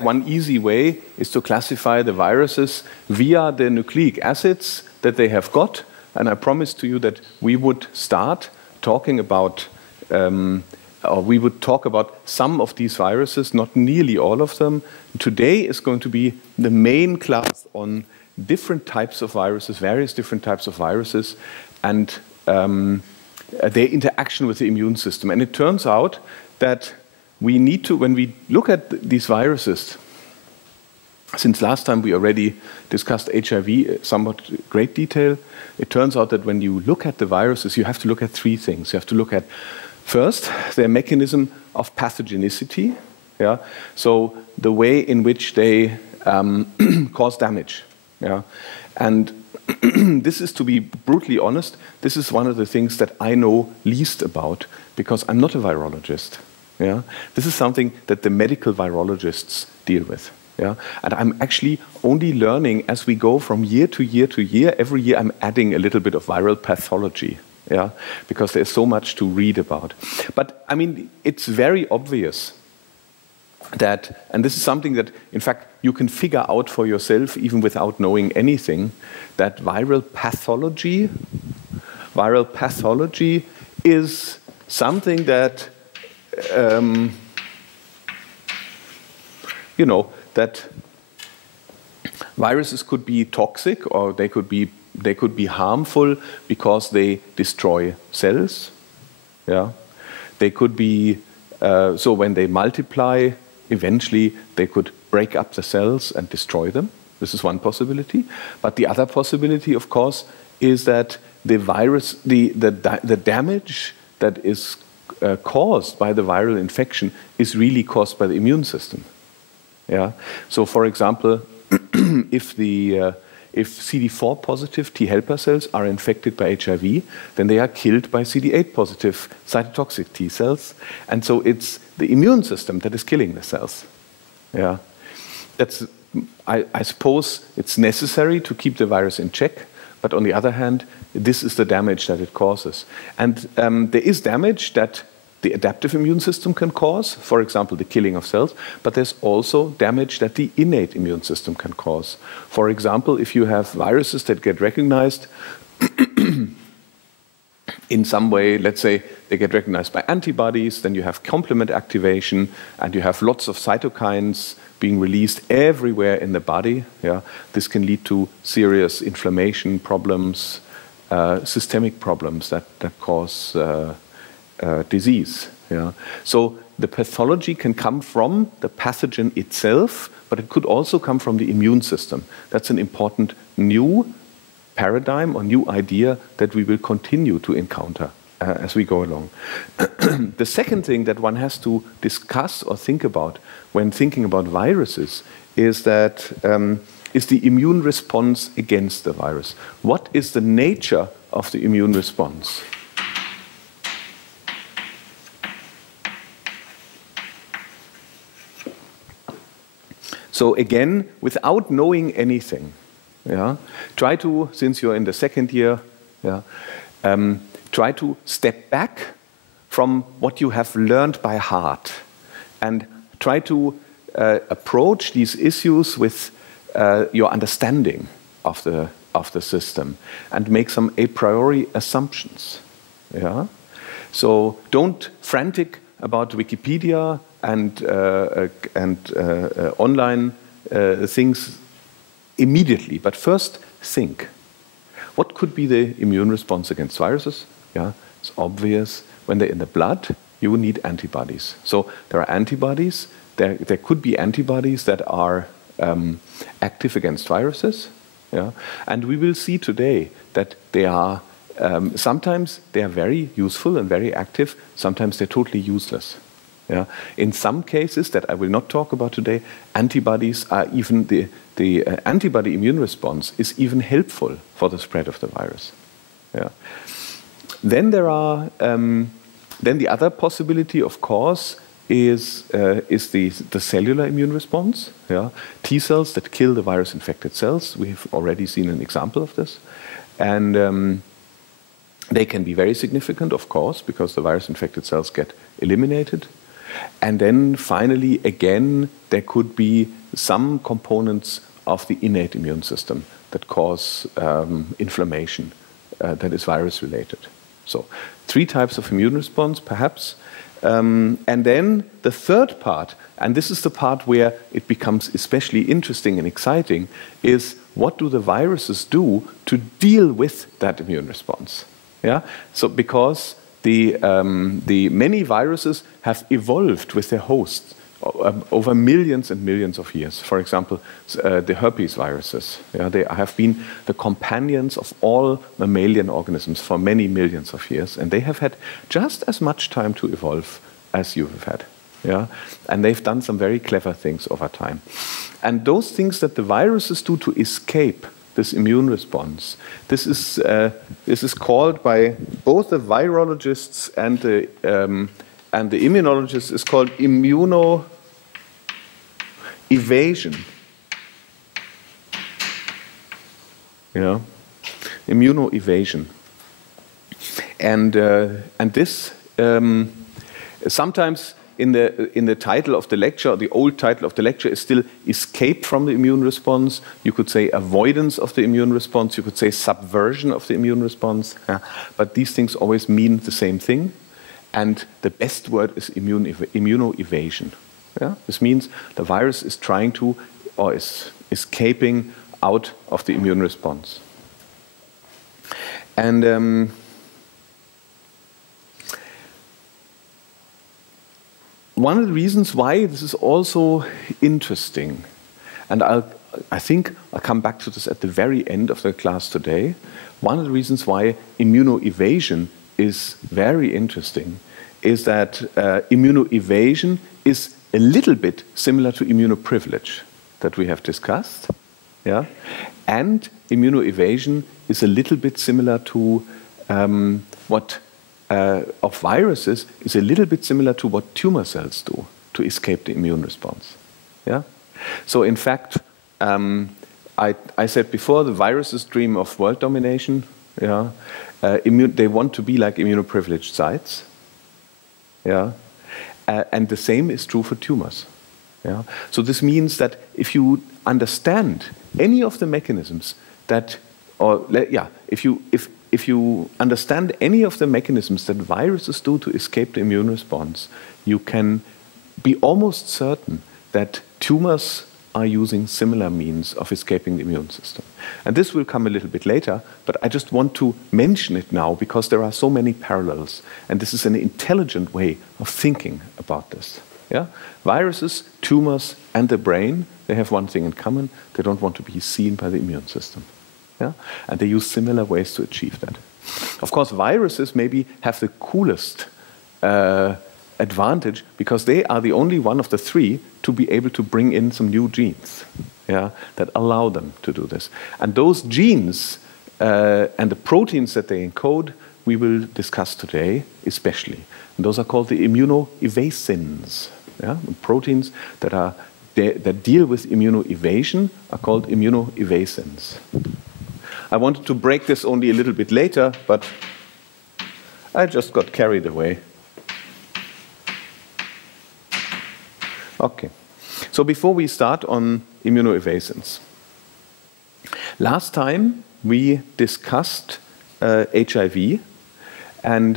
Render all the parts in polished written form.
One easy way is to classify the viruses via the nucleic acids that they have got. And I promised to you that we would start talking about, or we would talk about some of these viruses, not nearly all of them. Today is going to be the main class on different types of viruses, various different types of viruses, and their interaction with the immune system. And it turns out that we need to, when we look at these viruses, since last time we already discussed HIV in somewhat great detail, it turns out that when you look at the viruses, you have to look at three things. You have to look at, first, their mechanism of pathogenicity, yeah? So the way in which they cause damage. Yeah? And this is, to be brutally honest, this is one of the things that I know least about, because I'm not a virologist. Yeah? This is something that the medical virologists deal with. Yeah? And I'm actually only learning as we go from year to year to year. Every year I'm adding a little bit of viral pathology, yeah? Because there's so much to read about. But I mean, it's very obvious that, and this is something that, in fact, you can figure out for yourself even without knowing anything, that viral pathology is something that you know, that viruses could be toxic, or they could be harmful because they destroy cells. Yeah, they could be so when they multiply, eventually they could break up the cells and destroy them. This is one possibility. But the other possibility, of course, is that the virus, the damage that is caused by the viral infection is really caused by the immune system. Yeah. So, for example, if CD4 positive T helper cells are infected by HIV, then they are killed by CD8 positive cytotoxic T cells, and so it's the immune system that is killing the cells. Yeah. That's, I suppose it's necessary to keep the virus in check, but on the other hand, this is the damage that it causes. And there is damage that the adaptive immune system can cause, for example, the killing of cells, but there's also damage that the innate immune system can cause. For example, if you have viruses that get recognized in some way, let's say they get recognized by antibodies, then you have complement activation, and you have lots of cytokines being released everywhere in the body. Yeah? This can lead to serious inflammation problems, systemic problems that cause disease. Yeah? So the pathology can come from the pathogen itself, but it could also come from the immune system. That's an important new paradigm or new idea that we will continue to encounter as we go along. The second thing that one has to discuss or think about when thinking about viruses is that is the immune response against the virus. What is the nature of the immune response? So again, without knowing anything, yeah, try to, since you're in the second year, yeah, try to step back from what you have learned by heart and try to approach these issues with your understanding of the system and make some a priori assumptions. Yeah? So don't frantic about Wikipedia and online things immediately, but first think. What could be the immune response against viruses? Yeah, it's obvious. When they're in the blood, you need antibodies. So there are antibodies. There could be antibodies that are active against viruses. Yeah? And we will see today that they are, sometimes they are very useful and very active. Sometimes they're totally useless. Yeah? In some cases that I will not talk about today, antibodies are even, the antibody immune response is even helpful for the spread of the virus. Yeah? Then there are, then the other possibility, of course, is the cellular immune response. Yeah? T cells that kill the virus-infected cells. We've already seen an example of this. And they can be very significant, of course, because the virus-infected cells get eliminated. And then finally, again, there could be some components of the innate immune system that cause inflammation that is virus-related. So 3 types of immune response, perhaps. And then the third part, and this is the part where it becomes especially interesting and exciting, is what do the viruses do to deal with that immune response? Yeah? So because the many viruses have evolved with their hosts over millions and millions of years. For example, the herpes viruses. Yeah, they have been the companions of all mammalian organisms for many millions of years, and they have had just as much time to evolve as you have had. Yeah? And they've done some very clever things over time. And those things that the viruses do to escape this immune response, this is called by both the virologists and the immunologists, is called immunoevasion. Yeah, immunoevasion, and this sometimes in the title of the lecture, the old title of the lecture is still escape from the immune response. You could say avoidance of the immune response. You could say subversion of the immune response. Yeah. But these things always mean the same thing. And the best word is immunoevasion. Yeah? This means the virus is trying to, or is escaping out of the immune response. And one of the reasons why this is also interesting, and I think I'll come back to this at the very end of the class today, one of the reasons why immunoevasion is very interesting is that immunoevasion is a little bit similar to immunoprivilege that we have discussed, yeah? And immunoevasion is a little bit similar to of viruses is a little bit similar to what tumor cells do to escape the immune response, yeah? So in fact, I said before, the viruses dream of world domination, yeah? They want to be like immunoprivileged sites. Yeah? And the same is true for tumors. Yeah? So this means that if you understand any of the mechanisms that, if you understand any of the mechanisms that viruses do to escape the immune response, you can be almost certain that tumors are using similar means of escaping the immune system. And this will come a little bit later, but I just want to mention it now because there are so many parallels, and this is an intelligent way of thinking about this. Yeah? Viruses, tumors, and the brain, they have one thing in common: they don't want to be seen by the immune system. Yeah? And they use similar ways to achieve that. Of course, viruses maybe have the coolest advantage because they are the only one of the 3 to be able to bring in some new genes, yeah, that allow them to do this. And those genes and the proteins that they encode, we will discuss today especially. And those are called the immunoevasins. Yeah? The proteins that deal with immunoevasion are called immunoevasins. I wanted to break this only a little bit later, but I just got carried away. Okay, so before we start on immunoevasins, last time we discussed HIV, and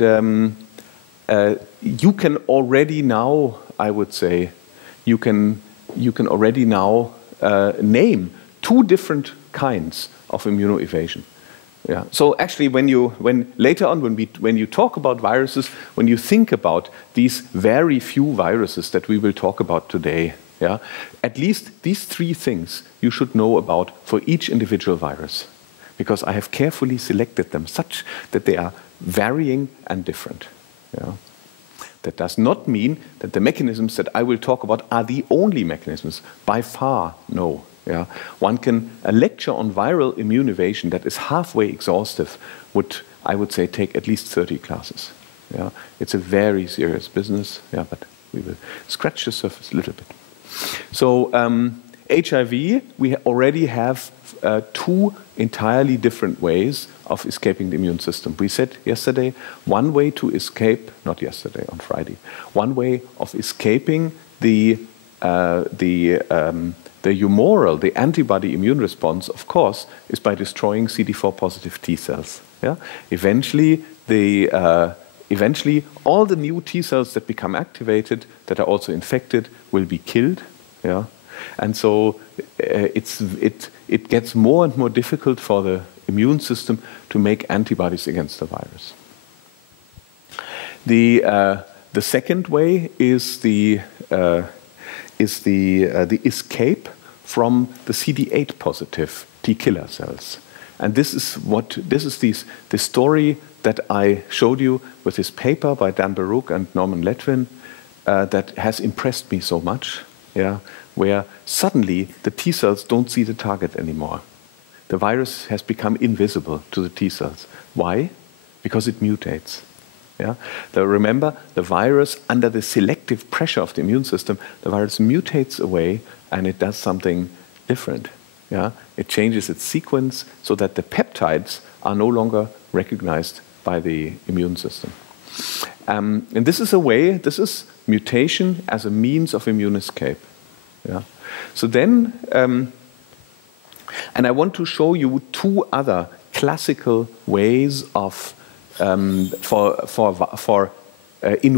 you can already now, I would say, you can already now name 2 different kinds of immunoevasion. Yeah. So actually, later on when you talk about viruses, when you think about these very few viruses that we will talk about today, yeah, at least these 3 things you should know about for each individual virus, because I have carefully selected them such that they are varying and different. Yeah. That does not mean that the mechanisms that I will talk about are the only mechanisms. By far, no. Yeah. A lecture on viral immune evasion that is halfway exhaustive would, I would say, take at least 30 classes. Yeah. It's a very serious business, yeah, but we will scratch the surface a little bit. So HIV, we already have two entirely different ways of escaping the immune system. We said yesterday, one way to escape, not yesterday, on Friday, one way of escaping the humoral, the antibody immune response, of course, is by destroying CD4 positive T cells. Yeah? Eventually, all the new T cells that become activated, that are also infected, will be killed. Yeah? And so it gets more and more difficult for the immune system to make antibodies against the virus. The second way is the escape from the CD8 positive T killer cells. And this is the story that I showed you with this paper by Dan Baruch and Norman Letwin that has impressed me so much, yeah, where suddenly the T cells don't see the target anymore. The virus has become invisible to the T cells. Why? Because it mutates. Yeah? Remember, the virus, under the selective pressure of the immune system, the virus mutates away and it does something different. Yeah? It changes its sequence so that the peptides are no longer recognized by the immune system. And this is mutation as a means of immune escape. Yeah? So then, and I want to show you two other classical ways of in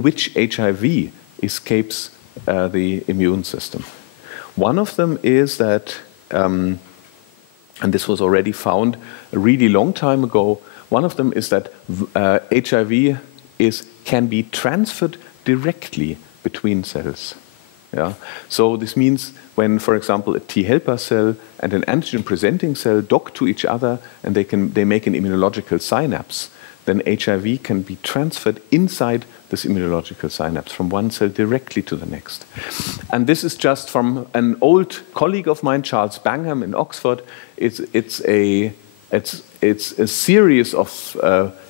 which HIV escapes the immune system. One of them is that, and this was already found a really long time ago, one of them is that HIV can be transferred directly between cells. Yeah? So this means when, for example, a T helper cell and an antigen-presenting cell dock to each other and they make an immunological synapse, then HIV can be transferred inside this immunological synapse from one cell directly to the next. And this is just from an old colleague of mine, Charles Bangham in Oxford. It's a series of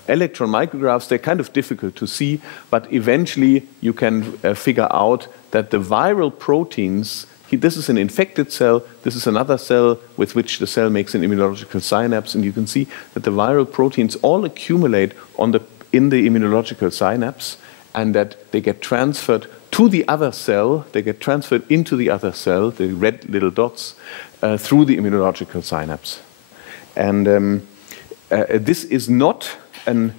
electron micrographs. They're kind of difficult to see, but eventually you can figure out that the viral proteins, this is an infected cell, this is another cell with which the cell makes an immunological synapse, and you can see that the viral proteins all accumulate in the immunological synapse, and that they get transferred to the other cell, they get transferred into the other cell, the red little dots, through the immunological synapse. And this is not an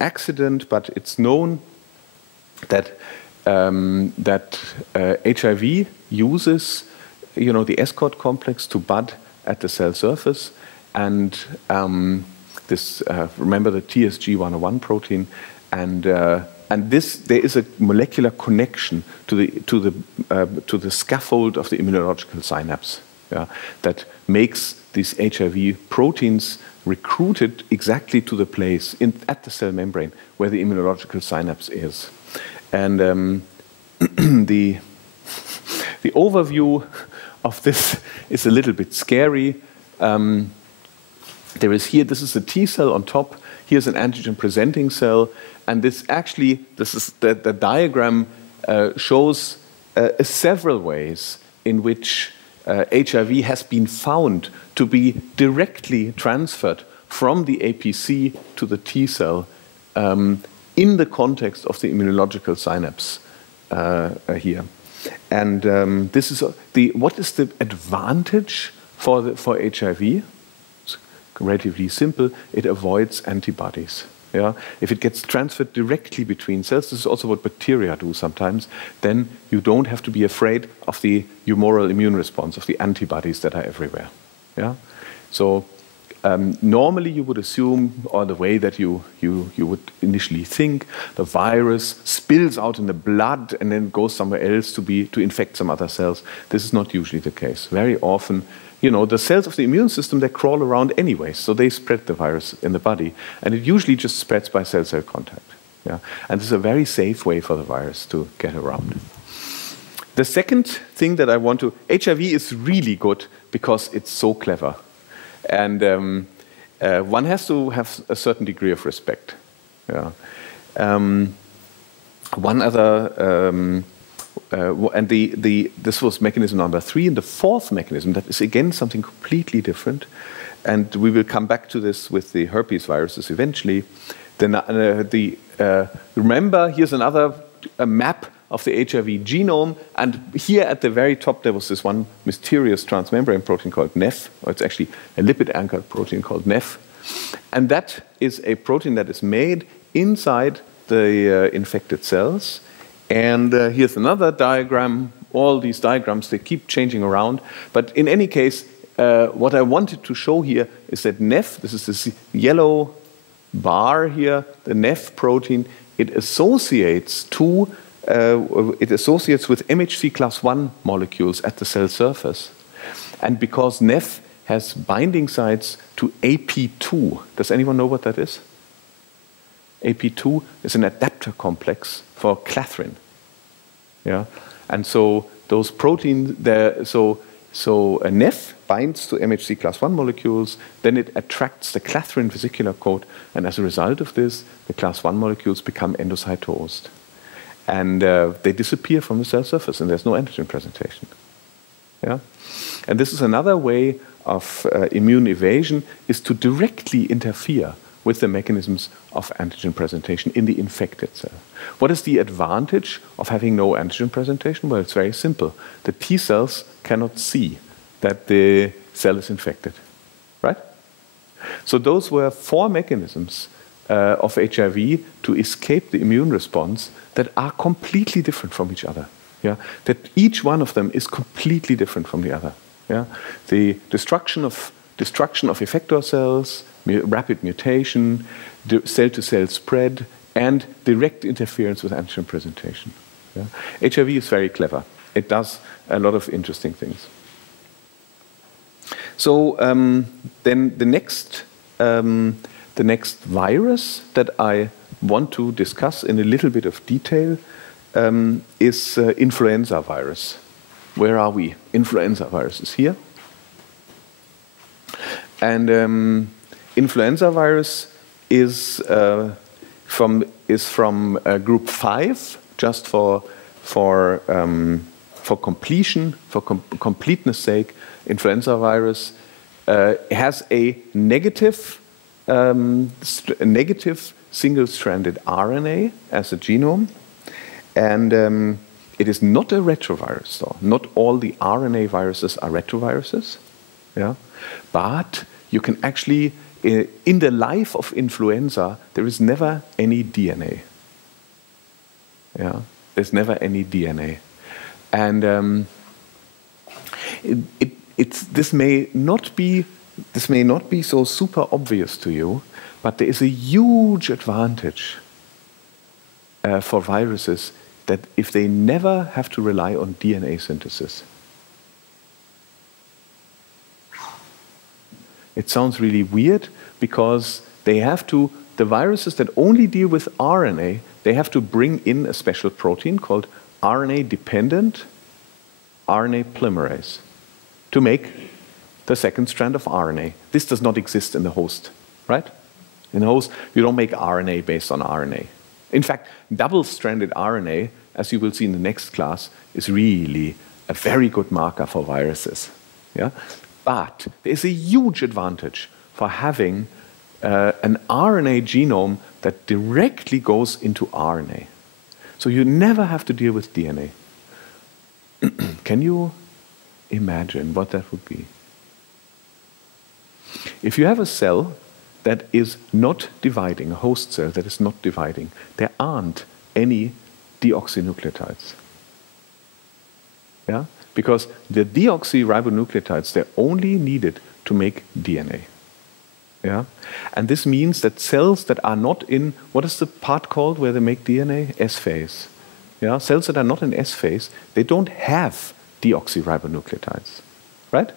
accident, but it's known that HIV uses, the escort complex to bud at the cell surface, and remember the TSG101 protein, and there is a molecular connection to the scaffold of the immunological synapse, yeah, that makes these HIV proteins recruited exactly to the place at the cell membrane where the immunological synapse is. And the overview of this is a little bit scary. This is a T cell on top. Here's an antigen-presenting cell, and the diagram shows several ways in which HIV has been found to be directly transferred from the APC to the T cell in the context of the immunological synapse here. And what is the advantage for HIV? It's relatively simple. It avoids antibodies. Yeah? If it gets transferred directly between cells, this is also what bacteria do sometimes, then you don't have to be afraid of the humoral immune response, of the antibodies that are everywhere. Yeah? So normally you would assume, or the way that you would initially think, the virus spills out in the blood and then goes somewhere else to infect some other cells. This is not usually the case. Very often, the cells of the immune system, they crawl around anyway, so they spread the virus in the body, and it usually just spreads by cell-cell contact. Yeah? And this is a very safe way for the virus to get around. The second thing that I want to, HIV is really good because it's so clever. And one has to have a certain degree of respect. Yeah. One other this was mechanism number 3, and the fourth mechanism, that is again something completely different, and we will come back to this with the herpes viruses eventually. Remember, here's another map of the HIV genome, and here at the very top there was this one mysterious transmembrane protein called NEF, or it's actually a lipid-anchored protein called NEF, and that is a protein that is made inside the infected cells. And here's another diagram. All these diagrams, they keep changing around, but in any case, what I wanted to show here is that NEF, this is this yellow bar here, the NEF protein, it associates with MHC class I molecules at the cell surface. And because NEF has binding sites to AP2, does anyone know what that is? AP2 is an adapter complex for clathrin. Yeah? And so those proteins, so a NEF binds to MHC class I molecules, then it attracts the clathrin vesicular coat, and as a result of this, the class I molecules become endocytosed. And they disappear from the cell surface, and there's no antigen presentation. Yeah? And this is another way of immune evasion, is to directly interfere with the mechanisms of antigen presentation in the infected cell. What is the advantage of having no antigen presentation? Well, it's very simple. The T cells cannot see that the cell is infected, right? So those were 4 mechanisms of HIV to escape the immune response that are completely different from each other. Yeah? That each one of them is completely different from the other. Yeah? The destruction of effector cells, rapid mutation, cell-to-cell spread, and direct interference with antigen presentation. Yeah? HIV is very clever. It does a lot of interesting things. So then the next virus that I want to discuss in a little bit of detail is influenza virus. Where are we? Influenza virus is here. And influenza virus is from group 5, just for completion, for completeness sake. Influenza virus has a negative single-stranded RNA as a genome, and it is not a retrovirus, though. Not all the RNA viruses are retroviruses, yeah? But you can actually, in the life of influenza, there is never any DNA. Yeah? There's never any DNA. And this may not be so super obvious to you, but there is a huge advantage for viruses that if they never have to rely on DNA synthesis. It sounds really weird because the viruses that only deal with RNA, they have to bring in a special protein called RNA-dependent RNA polymerase to make the second strand of RNA. This does not exist in the host, right? In the host, you don't make RNA based on RNA. In fact, double-stranded RNA, as you will see in the next class, is really a very good marker for viruses. Yeah? But there's a huge advantage for having an RNA genome that directly goes into RNA. So you never have to deal with DNA. Can you imagine what that would be? If you have a cell that is not dividing, a host cell that is not dividing, there aren't any deoxynucleotides. Yeah? Because the deoxyribonucleotides, they're only needed to make DNA. Yeah? And this means that cells that are not in, what is the part called where they make DNA? S phase. Yeah? Cells that are not in S phase, they don't have deoxyribonucleotides. Right?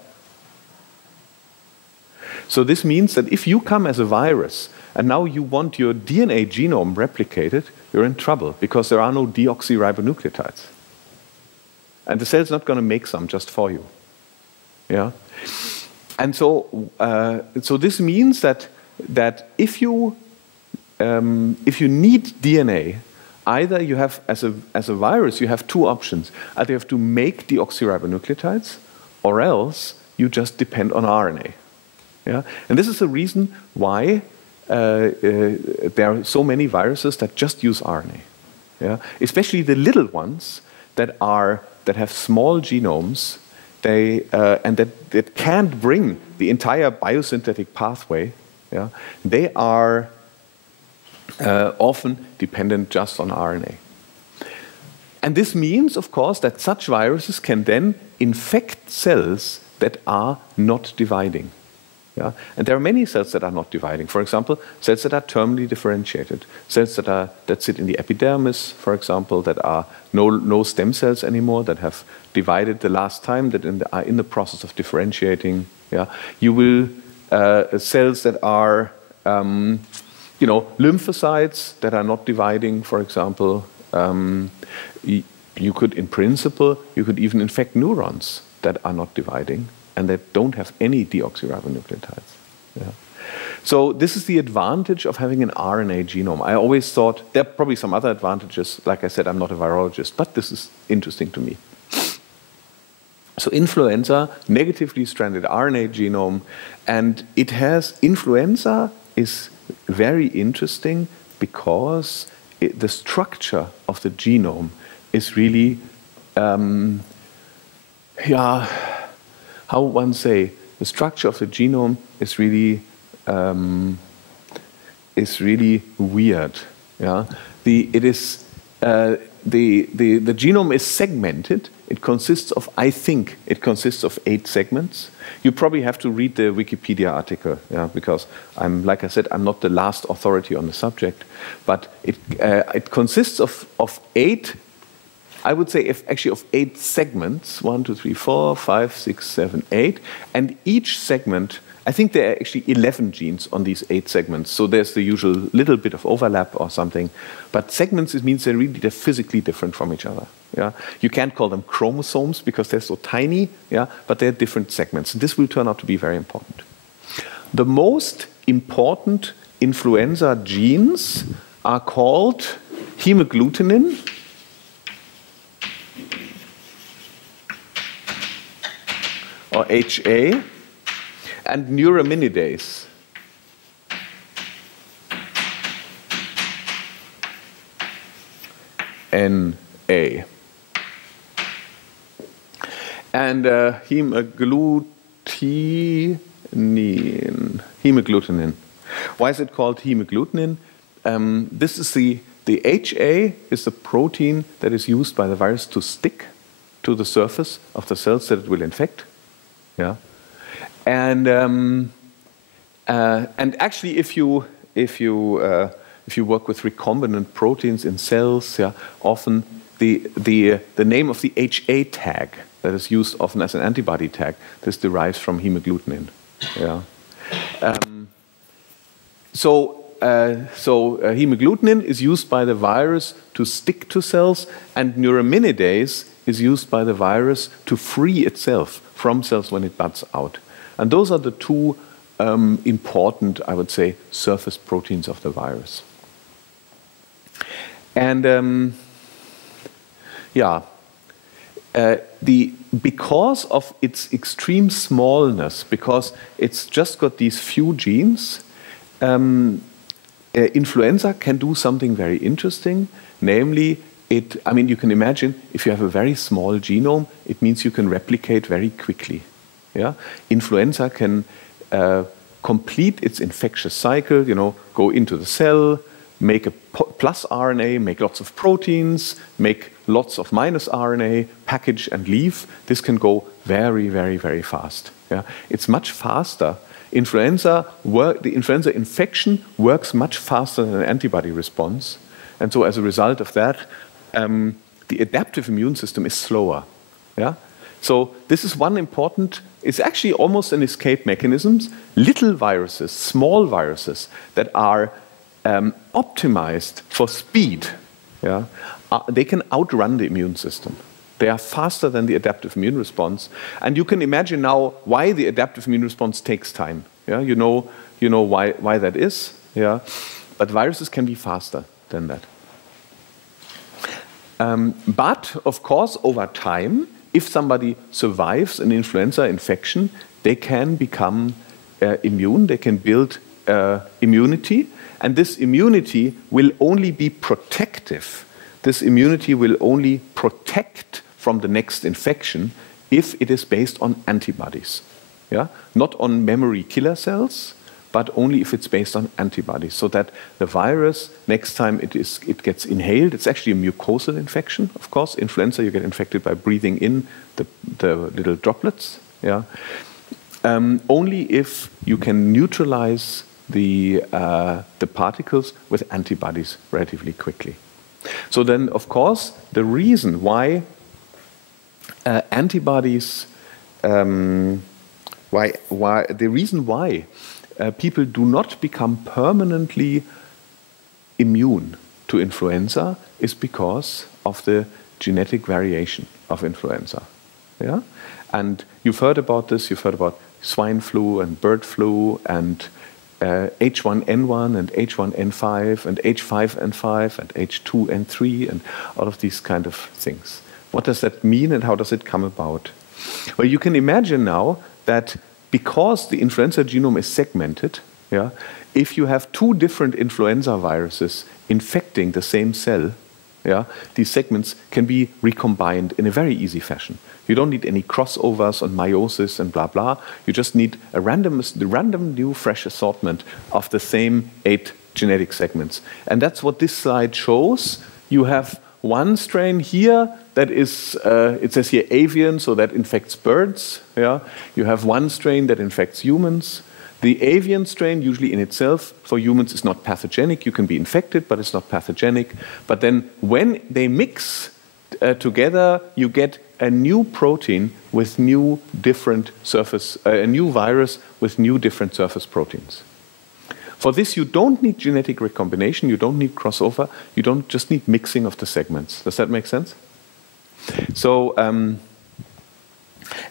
So this means that if you come as a virus and now you want your DNA genome replicated, you're in trouble because there are no deoxyribonucleotides. And the cell's not going to make some just for you. Yeah? And so this means that if you need DNA, Either you have, as a virus, you have two options. Either you have to make deoxyribonucleotides, or else you just depend on RNA. Yeah? And this is the reason why there are so many viruses that just use RNA. Yeah? Especially the little ones that have small genomes, and that can't bring the entire biosynthetic pathway. Yeah? They are often dependent just on RNA. And this means, of course, that such viruses can then infect cells that are not dividing. Yeah? And there are many cells that are not dividing. For example, cells that are terminally differentiated, cells that sit in the epidermis, for example, that are no stem cells anymore, that have divided the last time, that are in the process of differentiating. Yeah? You will cells that are lymphocytes that are not dividing, for example. You could, in principle, you could even infect neurons that are not dividing and that don't have any deoxyribonucleotides. Yeah. So this is the advantage of having an RNA genome. I always thought there are probably some other advantages. Like I said, I'm not a virologist, but this is interesting to me. So influenza, negatively stranded RNA genome, and influenza is very interesting because the structure of the genome is really, how one say, the structure of the genome is really weird. Yeah, the genome is segmented. It consists of, I think, 8 segments. You probably have to read the Wikipedia article, yeah, because like I said, I'm not the last authority on the subject. But it consists of 8. I would say actually of 8 segments. 1, 2, 3, 4, 5, 6, 7, 8, and each segment. I think there are actually 11 genes on these 8 segments, so there's the usual little bit of overlap or something. But segments, it means they're physically different from each other. Yeah? You can't call them chromosomes because they're so tiny, yeah? But they're different segments. This will turn out to be very important. The most important influenza genes are called hemagglutinin, or HA, and neuraminidase. NA. And hemagglutinin. Why is it called hemagglutinin? This is the HA is the protein that is used by the virus to stick to the surface of the cells that it will infect. Yeah. And actually, if you work with recombinant proteins in cells, yeah, often the name of the HA tag that is used often as an antibody tag, this derives from hemagglutinin. Yeah. So hemagglutinin is used by the virus to stick to cells, and neuraminidase is used by the virus to free itself from cells when it buds out. And those are the two important, I would say, surface proteins of the virus. And because of its extreme smallness, because it's just got these few genes, influenza can do something very interesting, namely, you can imagine if you have a very small genome, it means you can replicate very quickly. Yeah? Influenza can complete its infectious cycle, go into the cell, make a plus RNA, make lots of proteins, make lots of minus RNA, package and leave. This can go very, very, very fast. Yeah? It's much faster. The influenza infection works much faster than an antibody response. And so as a result of that, the adaptive immune system is slower. Yeah? So this is one important, it's actually almost an escape mechanism. Little viruses, small viruses that are optimized for speed, yeah, they can outrun the immune system. They are faster than the adaptive immune response. And you can imagine now why the adaptive immune response takes time. Yeah? You know why that is. Yeah? But viruses can be faster than that. But, of course, over time, if somebody survives an influenza infection, they can become immune, they can build immunity, and this immunity will only be protective. This immunity will only protect from the next infection if it is based on antibodies. Yeah? Not on memory killer cells, but only if it's based on antibodies, so that the virus, next time it gets inhaled, it's actually a mucosal infection, of course. Influenza, you get infected by breathing in the little droplets. Yeah? Only if you can neutralize the particles with antibodies relatively quickly. So then, of course, the reason why antibodies, people do not become permanently immune to influenza is because of the genetic variation of influenza. Yeah? And you've heard about this, you've heard about swine flu and bird flu and H1N1 and H1N5 and H5N5 and H2N3 and all of these kind of things. What does that mean and how does it come about? Well, you can imagine now that because the influenza genome is segmented, yeah, if you have two different influenza viruses infecting the same cell, yeah, these segments can be recombined in a very easy fashion. You don't need any crossovers on meiosis and blah, blah. You just need a random new fresh assortment of the same 8 genetic segments. And that's what this slide shows. You have one strain here that is, it says here avian, so that infects birds. Yeah? You have one strain that infects humans. The avian strain, usually in itself, for humans is not pathogenic. You can be infected, but it's not pathogenic. But then when they mix together, you get a new protein with new different surface, a new virus with new different surface proteins. For this, you don't need genetic recombination, you don't need crossover, you don't just need mixing of the segments. Does that make sense? So, and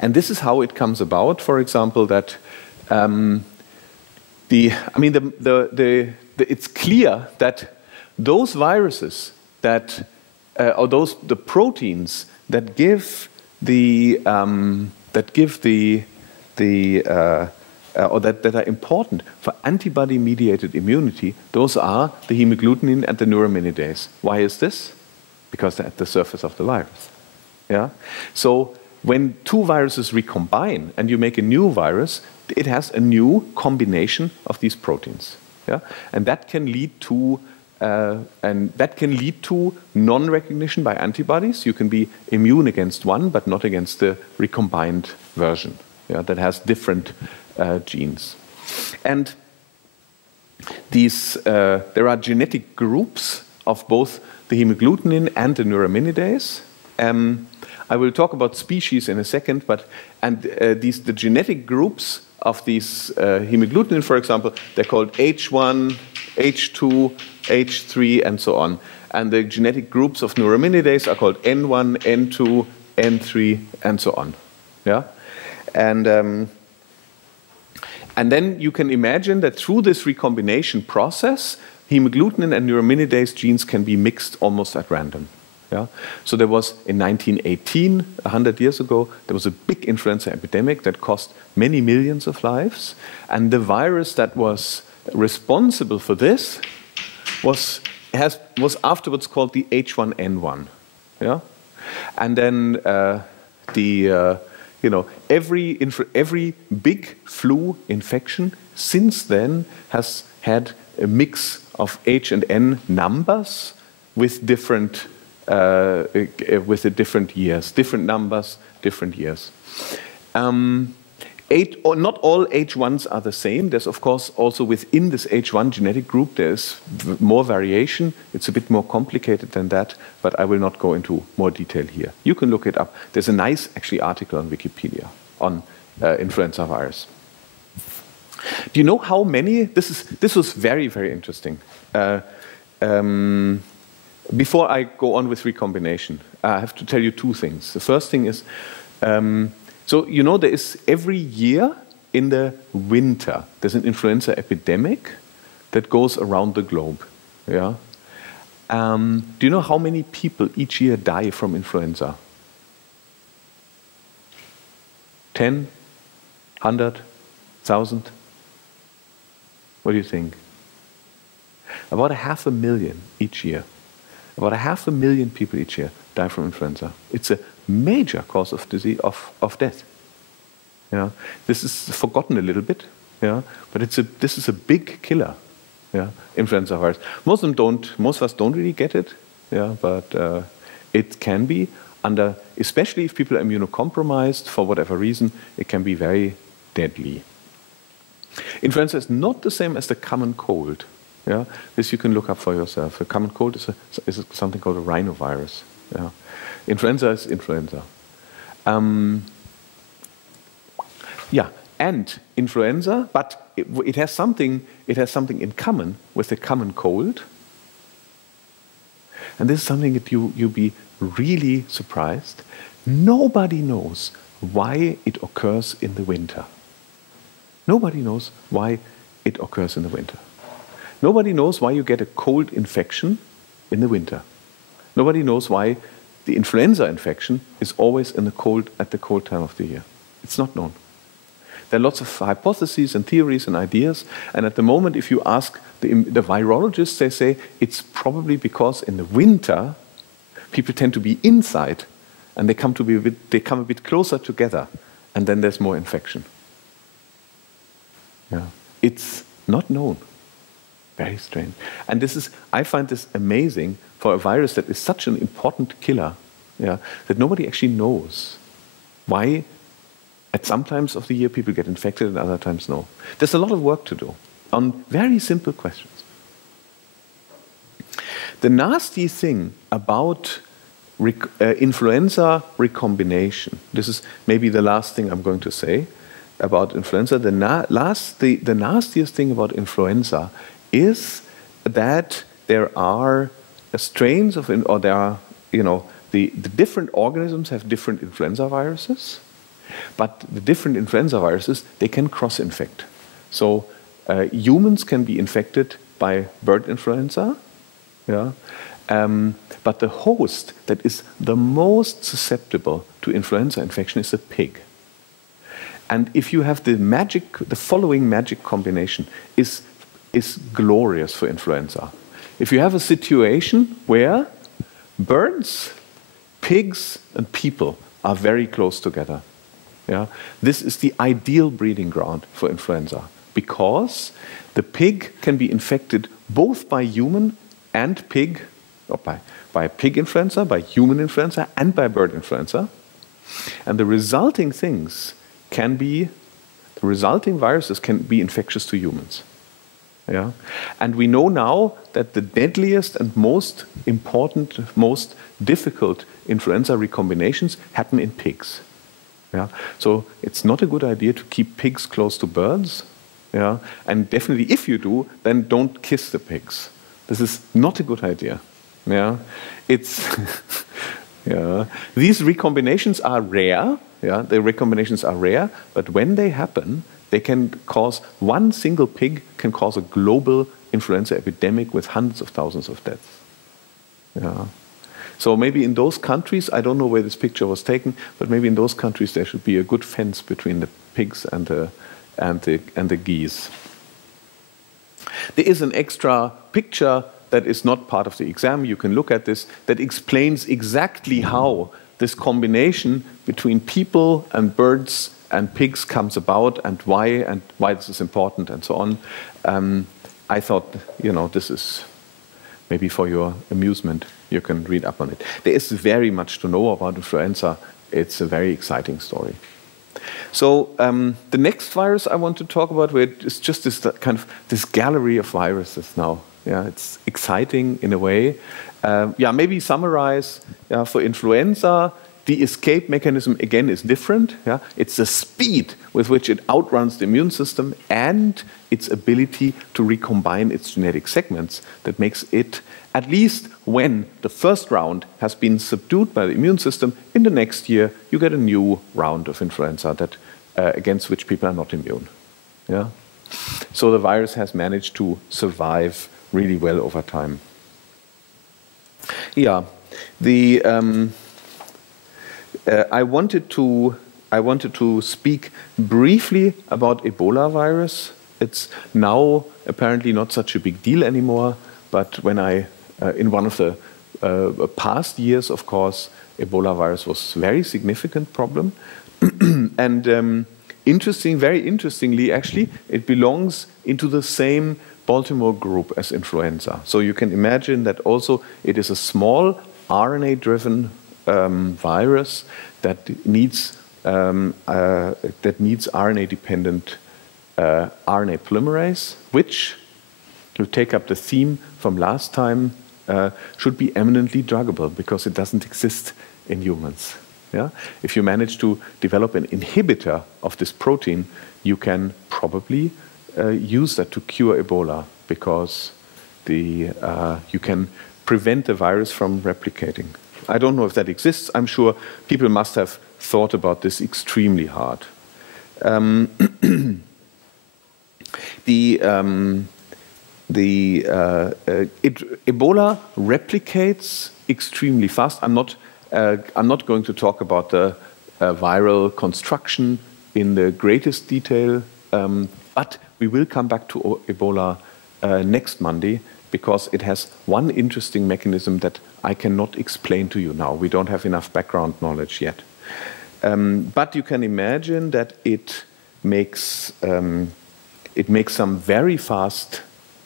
this is how it comes about, for example, that it's clear that those viruses that, or the proteins that give or that are important for antibody-mediated immunity, those are the hemagglutinin and the neuraminidase. Why is this? Because they're at the surface of the virus. Yeah? So when two viruses recombine and you make a new virus, it has a new combination of these proteins. Yeah? And that can lead to non-recognition by antibodies. You can be immune against one, but not against the recombined version, yeah, that has different genes. And these, there are genetic groups of both the hemagglutinin and the neuraminidase. I will talk about species in a second, but the genetic groups of these hemagglutinin, for example, they're called H1, H2, H3, and so on. And the genetic groups of neuraminidase are called N1, N2, N3, and so on. Yeah? And then you can imagine that through this recombination process, hemagglutinin and neuraminidase genes can be mixed almost at random. Yeah? So there was, in 1918, 100 years ago, there was a big influenza epidemic that cost many millions of lives. And the virus that was responsible for this was afterwards called the H1N1. Yeah? And then every big flu infection since then has had a mix of H and N numbers with different years, different numbers, different years. Not all H1s are the same. There's, of course, also within this H1 genetic group, there's more variation. It's a bit more complicated than that, but I will not go into more detail here. You can look it up. There's a nice, actually, article on Wikipedia on influenza virus. Do you know how many? This was very, very interesting. Before I go on with recombination, I have to tell you two things. The first thing is, so you know there is every year in the winter, there's an influenza epidemic that goes around the globe. Yeah? Do you know how many people each year die from influenza? 10? 100? 1,000? What do you think? About 500,000 each year. About 500,000 people each year die from influenza. It's a major cause of disease, of death. Yeah, this is forgotten a little bit. Yeah, but this is a big killer. Yeah, influenza virus. Most of us don't really get it. Yeah, but it can be especially if people are immunocompromised for whatever reason, it can be very deadly. Influenza is not the same as the common cold. Yeah, this you can look up for yourself. A common cold is something called a rhinovirus. Yeah, influenza is influenza. Yeah, and influenza, but it has something in common with the common cold. And this is something that you'll be really surprised. Nobody knows why it occurs in the winter. Nobody knows why it occurs in the winter. Nobody knows why you get a cold infection in the winter. Nobody knows why the influenza infection is always at the cold time of the year. It's not known. There are lots of hypotheses and theories and ideas, and at the moment, if you ask the virologists, they say it's probably because in the winter, people tend to be inside, and they come a bit closer together, and then there's more infection. Yeah, it's not known. Very strange. And I find this amazing for a virus that is such an important killer, yeah, that nobody actually knows why at some times of the year people get infected and other times no. There's a lot of work to do on very simple questions. The nasty thing about influenza recombination, this is maybe the last thing I'm going to say about influenza. The nastiest thing about influenza is that there are strains of, or there are, the different organisms have different influenza viruses, but the different influenza viruses, they can cross-infect. So humans can be infected by bird influenza, yeah, but the host that is the most susceptible to influenza infection is a pig. And if you have the following magic combination is glorious for influenza. If you have a situation where birds, pigs, and people are very close together, yeah, this is the ideal breeding ground for influenza, because the pig can be infected both by human and pig, or by pig influenza, by human influenza, and by bird influenza. And the resulting viruses can be infectious to humans. Yeah? And we know now that the deadliest and most important, most difficult influenza recombinations happen in pigs. Yeah? So it's not a good idea to keep pigs close to birds. Yeah? And definitely if you do, then don't kiss the pigs. This is not a good idea. Yeah? Yeah. These recombinations are rare. Yeah? The recombinations are rare, but when they happen, they can cause, one single pig can cause a global influenza epidemic with hundreds of thousands of deaths. Yeah. So maybe in those countries, I don't know where this picture was taken, but maybe in those countries there should be a good fence between the pigs and the geese. There is an extra picture that is not part of the exam. You can look at this, that explains exactly how this combination between people and birds and pigs comes about, and why this is important, and so on. I thought, this is maybe for your amusement. You can read up on it. There is very much to know about influenza. It's a very exciting story. So the next virus I want to talk about is just this gallery of viruses now. Yeah, it's exciting in a way. Maybe summarize. For influenza, the escape mechanism, again, is different. Yeah? It's the speed with which it outruns the immune system and its ability to recombine its genetic segments that makes it, at least when the first round has been subdued by the immune system, in the next year you get a new round of influenza against which people are not immune. Yeah? So the virus has managed to survive really well over time. Yeah, the I wanted to speak briefly about Ebola virus. It's now apparently not such a big deal anymore, but when in one of the past years, of course, Ebola virus was a very significant problem. And very interestingly, actually, it belongs into the same Baltimore group as influenza. So you can imagine that also it is a small RNA-driven virus that needs RNA-dependent RNA polymerase, which, to take up the theme from last time, should be eminently druggable because it doesn't exist in humans. Yeah? If you manage to develop an inhibitor of this protein, you can probably use that to cure Ebola because you can prevent the virus from replicating. I don't know if that exists. I'm sure people must have thought about this extremely hard. Ebola replicates extremely fast. I'm not going to talk about the viral construction in the greatest detail, but we will come back to Ebola next Monday because it has one interesting mechanism that I cannot explain to you now. We don't have enough background knowledge yet. But you can imagine that it makes some very fast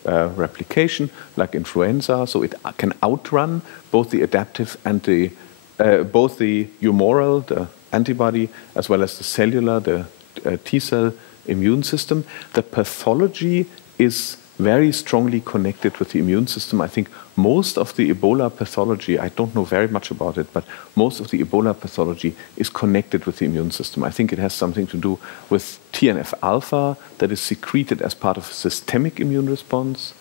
replication, like influenza, so it can outrun both the adaptive and both the humoral, the antibody, as well as the cellular, the T-cell immune system. The pathology is very strongly connected with the immune system. I think most of the Ebola pathology, I don't know very much about it, but most of the Ebola pathology is connected with the immune system. I think it has something to do with TNF-alpha that is secreted as part of a systemic immune response.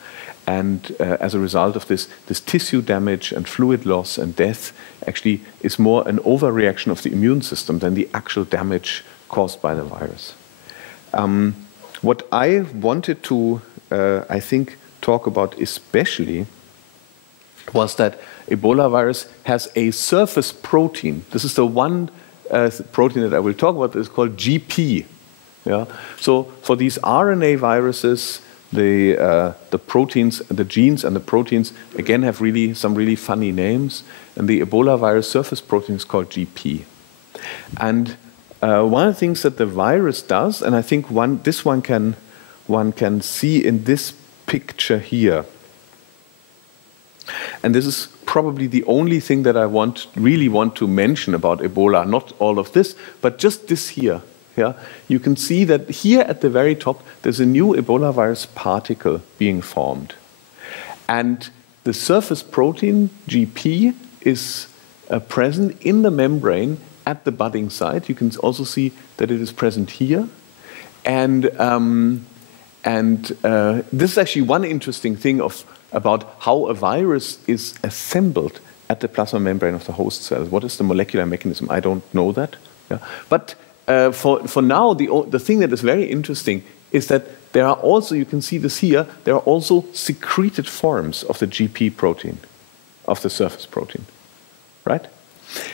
And as a result of this tissue damage and fluid loss and death actually is more an overreaction of the immune system than the actual damage caused by the virus. What I wanted to I think, talk about especially was that Ebola virus has a surface protein. This is the one protein that I will talk about. It's called GP. Yeah? So for these RNA viruses, the proteins, the genes and the proteins, again, have some really funny names. And the Ebola virus surface protein is called GP. And one of the things that the virus does, and I think this one can see in this picture here. And this is probably the only thing that I really want to mention about Ebola. Not all of this, but just this here. Yeah? You can see that here at the very top, there's a new Ebola virus particle being formed. And the surface protein, GP, is present in the membrane at the budding site. You can also see that it is present here. And this is actually one interesting thing about how a virus is assembled at the plasma membrane of the host cell. What is the molecular mechanism? I don't know that. Yeah. But for now, the thing that is very interesting is that there are also, you can see this here, there are also secreted forms of the GP protein, of the surface protein, right?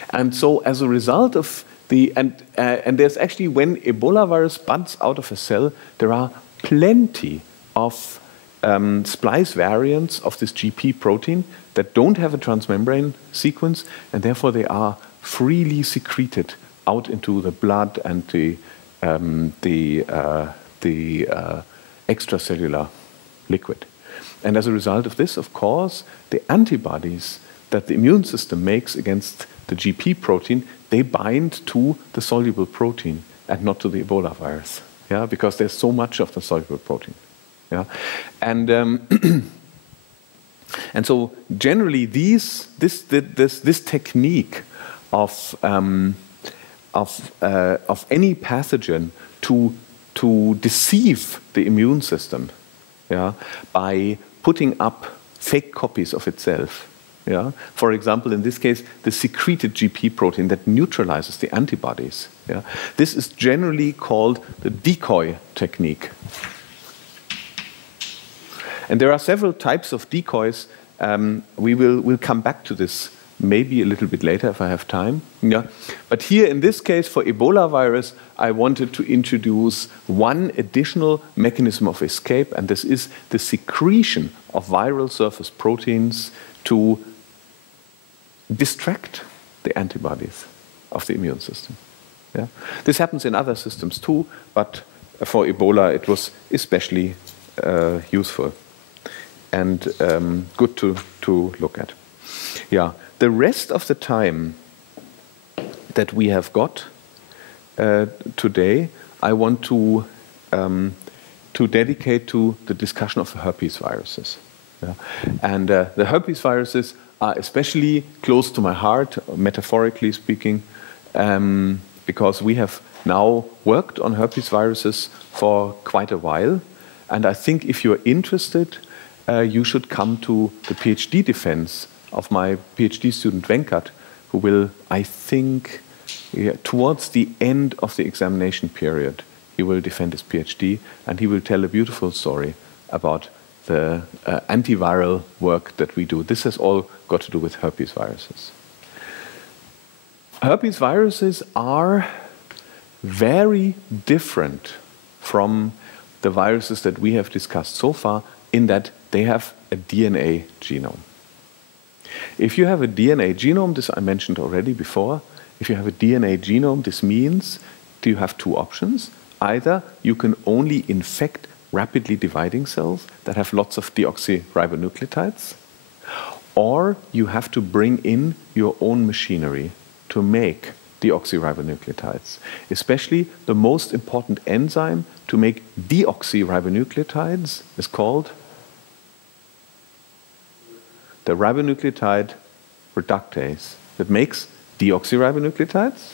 And so as a result of and there's actually, when Ebola virus buds out of a cell, there are plenty of splice variants of this GP protein that don't have a transmembrane sequence, and therefore they are freely secreted out into the blood and the extracellular liquid. And as a result of this, of course, the antibodies that the immune system makes against the GP protein, they bind to the soluble protein and not to the Ebola virus. Yeah, because there's so much of the soluble protein. Yeah, and and so generally this technique of any pathogen to deceive the immune system, yeah, by putting up fake copies of itself. Yeah, for example, in this case, the secreted GP protein that neutralizes the antibodies. Yeah, this is generally called the decoy technique. And there are several types of decoys we'll come back to this maybe a little bit later if I have time. Yeah. But here in this case for Ebola virus, I wanted to introduce one additional mechanism of escape, and this is the secretion of viral surface proteins to distract the antibodies of the immune system. Yeah. This happens in other systems too, but for Ebola it was especially useful and good to look at. Yeah. The rest of the time that we have got today, I want to dedicate to the discussion of herpes viruses. Yeah. And the herpes viruses are especially close to my heart, metaphorically speaking, because we have now worked on herpes viruses for quite a while. And I think if you're interested, you should come to the PhD defense of my PhD student Venkat, who will, I think, towards the end of the examination period, he will defend his PhD, and he will tell a beautiful story about the antiviral work that we do. This has all got to do with herpes viruses. Herpes viruses are very different from the viruses that we have discussed so far in that they have a DNA genome. If you have a DNA genome, this I mentioned already before, if you have a DNA genome, this means you have two options. Either you can only infect rapidly dividing cells that have lots of deoxyribonucleotides, or you have to bring in your own machinery to make deoxyribonucleotides, especially the most important enzyme to make deoxyribonucleotides is called the ribonucleotide reductase that makes deoxyribonucleotides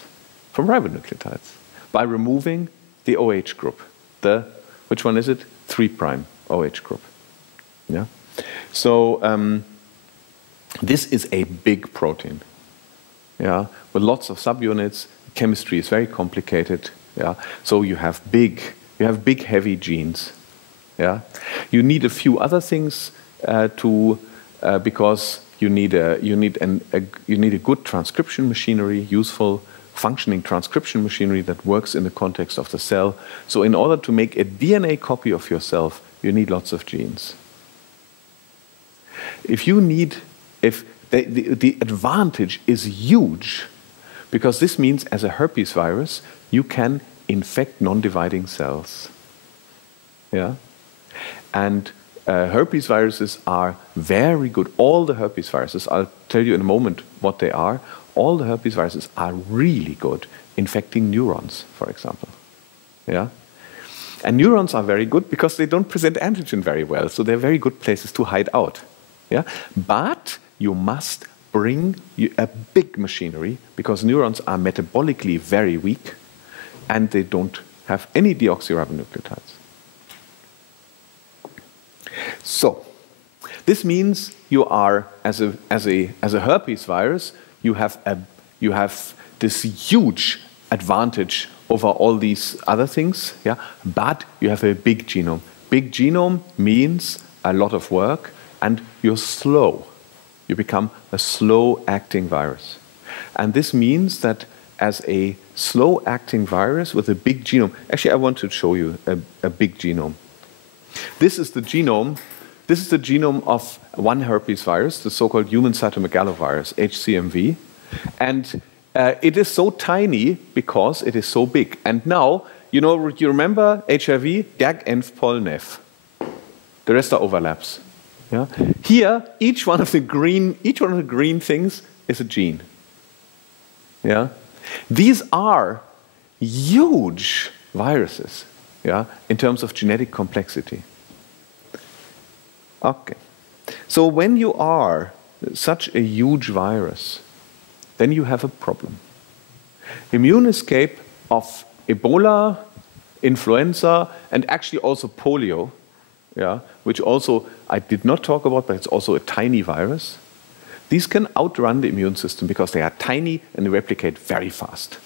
from ribonucleotides by removing the OH group. Which one is it? 3' OH group. Yeah. So this is a big protein. Yeah, with lots of subunits. Chemistry is very complicated. Yeah. So you have big heavy genes. Yeah. You need a few other things because you need a good transcription machinery, useful functioning transcription machinery that works in the context of the cell. So in order to make a DNA copy of yourself, you need lots of genes. The advantage is huge, because this means as a herpes virus, you can infect non-dividing cells. Yeah? And herpes viruses are very good. All the herpes viruses, I'll tell you in a moment what they are, all the herpes viruses are really good infecting neurons, for example. Yeah? And neurons are very good because they don't present antigen very well, so they're very good places to hide out. Yeah? But you must bring a big machinery, because neurons are metabolically very weak and they don't have any deoxyribonucleotides. So, this means you are, as a herpes virus, you have this huge advantage over all these other things, yeah? But you have a big genome. Big genome means a lot of work, and you're slow. You become a slow-acting virus. And this means that as a slow-acting virus with a big genome, actually I want to show you a big genome. This is the genome. This is the genome of one herpes virus, the so-called human cytomegalovirus, HCMV. And it is so tiny because it is so big. And now, you remember HIV, GAG, ENF, POL, NEF. The rest are overlaps. Yeah? Here, each one of the green things is a gene. Yeah? These are huge viruses, yeah, in terms of genetic complexity. Okay. So when you are such a huge virus, then you have a problem. Immune escape of Ebola, influenza, and actually also polio, yeah, which also I did not talk about, but it's also a tiny virus. These can outrun the immune system because they are tiny and they replicate very fast.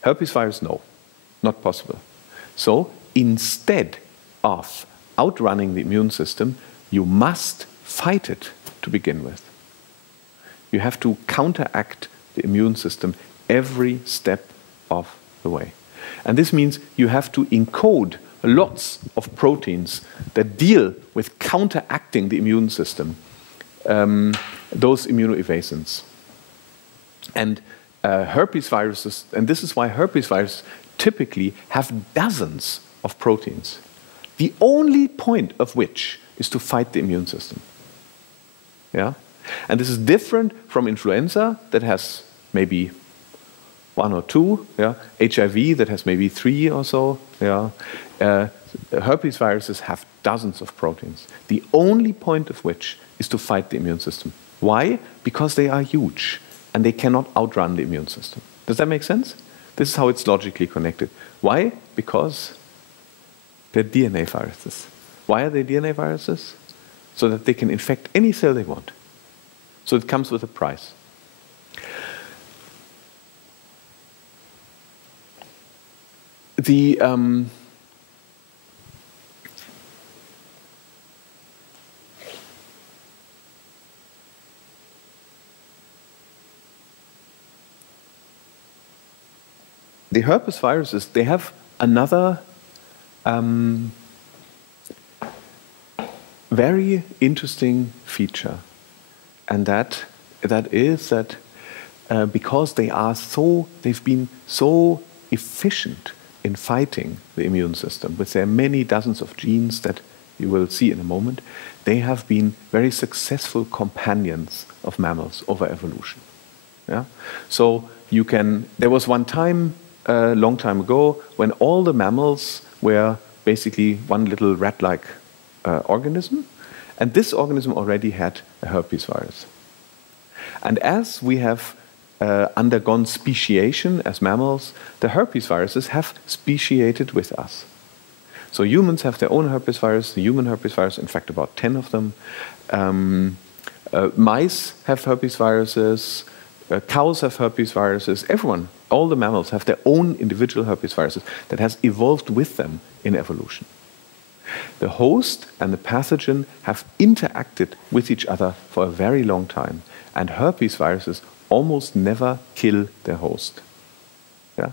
Herpes virus, no, not possible. So instead of outrunning the immune system, you must fight it to begin with. You have to counteract the immune system every step of the way. And this means you have to encode lots of proteins that deal with counteracting the immune system, those immunoevasions. And herpes viruses, and this is why herpes viruses typically have dozens of proteins, the only point of which is to fight the immune system. Yeah? And this is different from influenza that has maybe 1 or 2, yeah? HIV that has maybe 3 or so. Yeah? Herpes viruses have dozens of proteins, the only point of which is to fight the immune system. Why? Because they are huge and they cannot outrun the immune system. Does that make sense? This is how it's logically connected. Why? Because they're DNA viruses. Why are they DNA viruses? So that they can infect any cell they want. So it comes with a price. The herpes viruses, they have another very interesting feature, and that is that because they've been so efficient in fighting the immune system, with their many dozens of genes that you will see in a moment, they have been very successful companions of mammals over evolution. Yeah? So there was one time, a long time ago, when all the mammals were basically one little rat-like organism, and this organism already had a herpes virus. And as we have undergone speciation as mammals, the herpes viruses have speciated with us. So humans have their own herpes virus, the human herpes virus, in fact about 10 of them. Mice have herpes viruses, cows have herpes viruses, everyone, all the mammals have their own individual herpes viruses that has evolved with them in evolution. The host and the pathogen have interacted with each other for a very long time, and herpes viruses almost never kill their host. Yeah?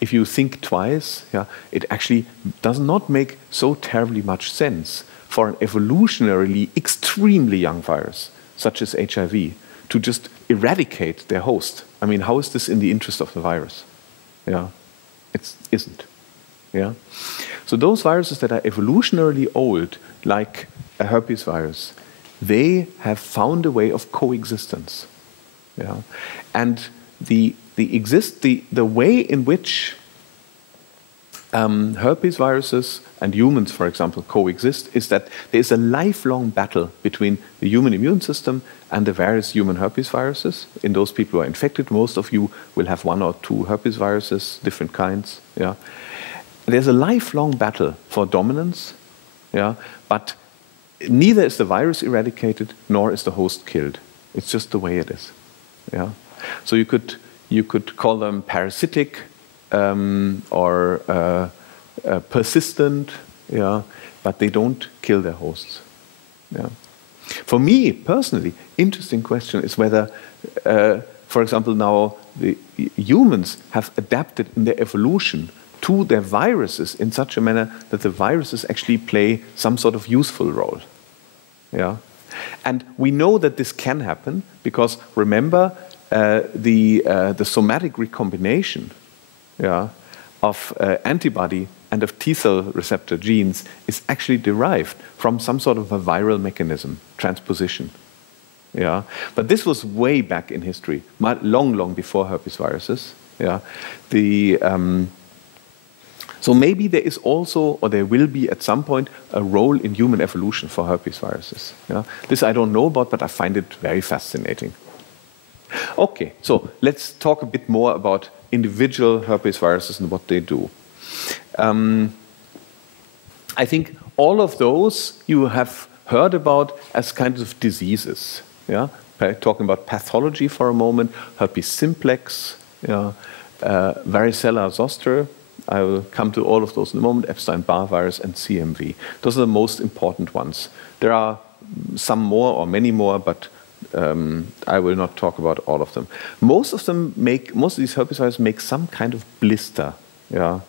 If you think twice, yeah, it actually does not make so terribly much sense for an evolutionarily extremely young virus, such as HIV, to just eradicate their host. I mean, how is this in the interest of the virus? Yeah, it isn't. Yeah? So those viruses that are evolutionarily old, like a herpes virus, they have found a way of coexistence. Yeah? And the way in which herpes viruses and humans, for example, coexist is that there is a lifelong battle between the human immune system and the various human herpes viruses. In those people who are infected, most of you will have 1 or 2 herpes viruses, different kinds. Yeah? There's a lifelong battle for dominance, yeah? But neither is the virus eradicated nor is the host killed. It's just the way it is. Yeah? So you could call them parasitic or persistent, yeah? But they don't kill their hosts. Yeah? For me personally, interesting question is whether, for example, now the humans have adapted in their evolution to their viruses in such a manner that the viruses actually play some sort of useful role. Yeah? And we know that this can happen because, remember, the somatic recombination, yeah, of antibody and of T-cell receptor genes is actually derived from some sort of a viral mechanism, transposition. Yeah? But this was way back in history, long before herpes viruses. Yeah? So maybe there is also, or there will be at some point, a role in human evolution for herpes viruses. Yeah? This I don't know about, but I find it very fascinating. Okay, so let's talk a bit more about individual herpes viruses and what they do. I think all of those you have heard about as kinds of diseases. Yeah? Talking about pathology for a moment, herpes simplex, yeah? Varicella zoster. I will come to all of those in a moment, Epstein-Barr virus and CMV. Those are the most important ones. There are some more or many more, but I will not talk about all of them. Most of these herpes viruses make some kind of blister, yeah,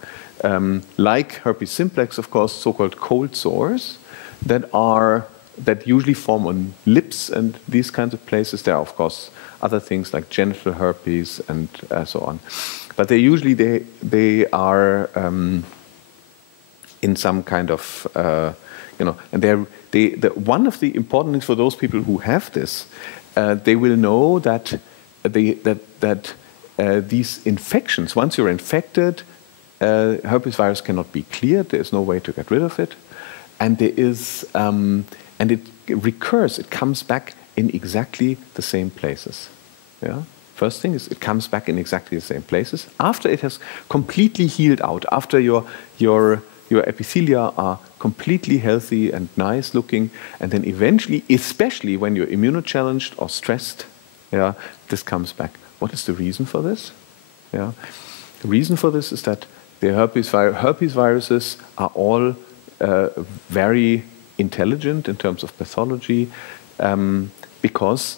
like herpes simplex, of course, so-called cold sores that usually form on lips and these kinds of places. There are, of course, other things like genital herpes and so on, but they usually are in some kind of and one of the important things for those people who have this, they will know that these infections, once you're infected, herpes virus cannot be cleared. There's no way to get rid of it, and there is and it recurs. It comes back in exactly the same places. Yeah. First thing is it comes back in exactly the same places after it has completely healed out. After your epithelia are completely healthy and nice looking, and then eventually, especially when you're immunochallenged or stressed, yeah, this comes back. What is the reason for this? Yeah, the reason for this is that the herpes viruses are all very intelligent in terms of pathology, because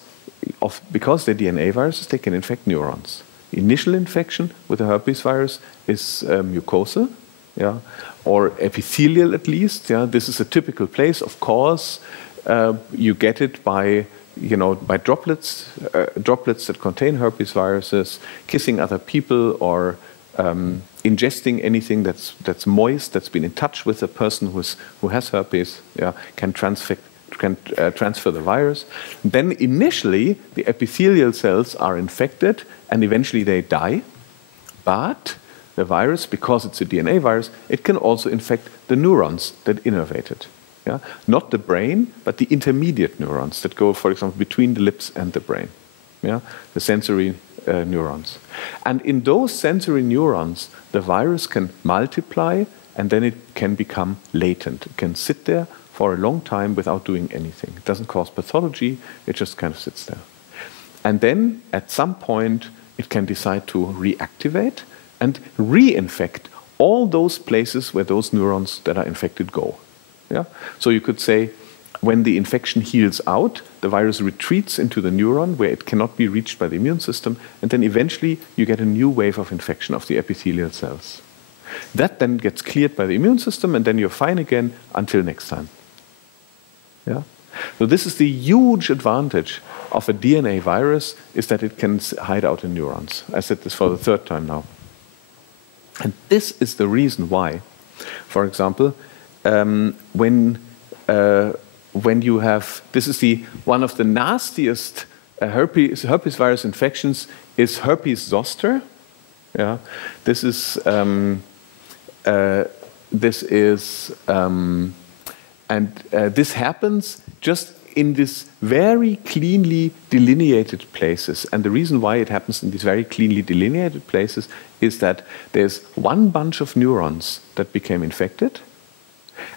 they're DNA viruses. They can infect neurons. Initial infection with a herpes virus is mucosa, yeah, or epithelial at least. Yeah, this is a typical place. Of course, you get it by droplets that contain herpes viruses, kissing other people, or ingesting anything that's moist, that's been in touch with a person who has herpes. Yeah, can transfer the virus. Then initially the epithelial cells are infected and eventually they die. But the virus, because it's a DNA virus, it can also infect the neurons that innervate it. Yeah? Not the brain, but the intermediate neurons that go, for example, between the lips and the brain. Yeah? The sensory neurons. And in those sensory neurons, the virus can multiply and then it can become latent. It can sit there for a long time without doing anything. It doesn't cause pathology, it just kind of sits there. And then at some point it can decide to reactivate and reinfect all those places where those neurons that are infected go. Yeah? So you could say when the infection heals out, the virus retreats into the neuron where it cannot be reached by the immune system, and then eventually you get a new wave of infection of the epithelial cells. That then gets cleared by the immune system, and then you're fine again until next time. Yeah? So this is the huge advantage of a DNA virus, is that it can hide out in neurons. I said this for the third time now. And this is the reason why, for example, when you have, this is one of the nastiest herpes virus infections is herpes zoster. Yeah, this is this happens just in this very cleanly delineated places. And the reason why it happens in these very cleanly delineated places is that there's one bunch of neurons that became infected,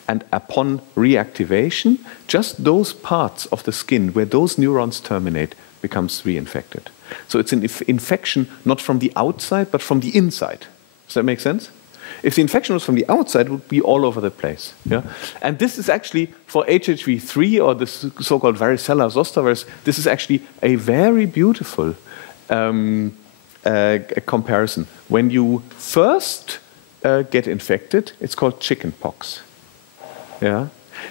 and upon reactivation, just those parts of the skin where those neurons terminate becomes reinfected. So it's an infection not from the outside, but from the inside. Does that make sense? If the infection was from the outside, it would be all over the place. Yeah? And this is actually, for HHV3 or the so-called varicella zoster virus, this is actually a very beautiful comparison. When you first get infected, it's called chickenpox. Yeah?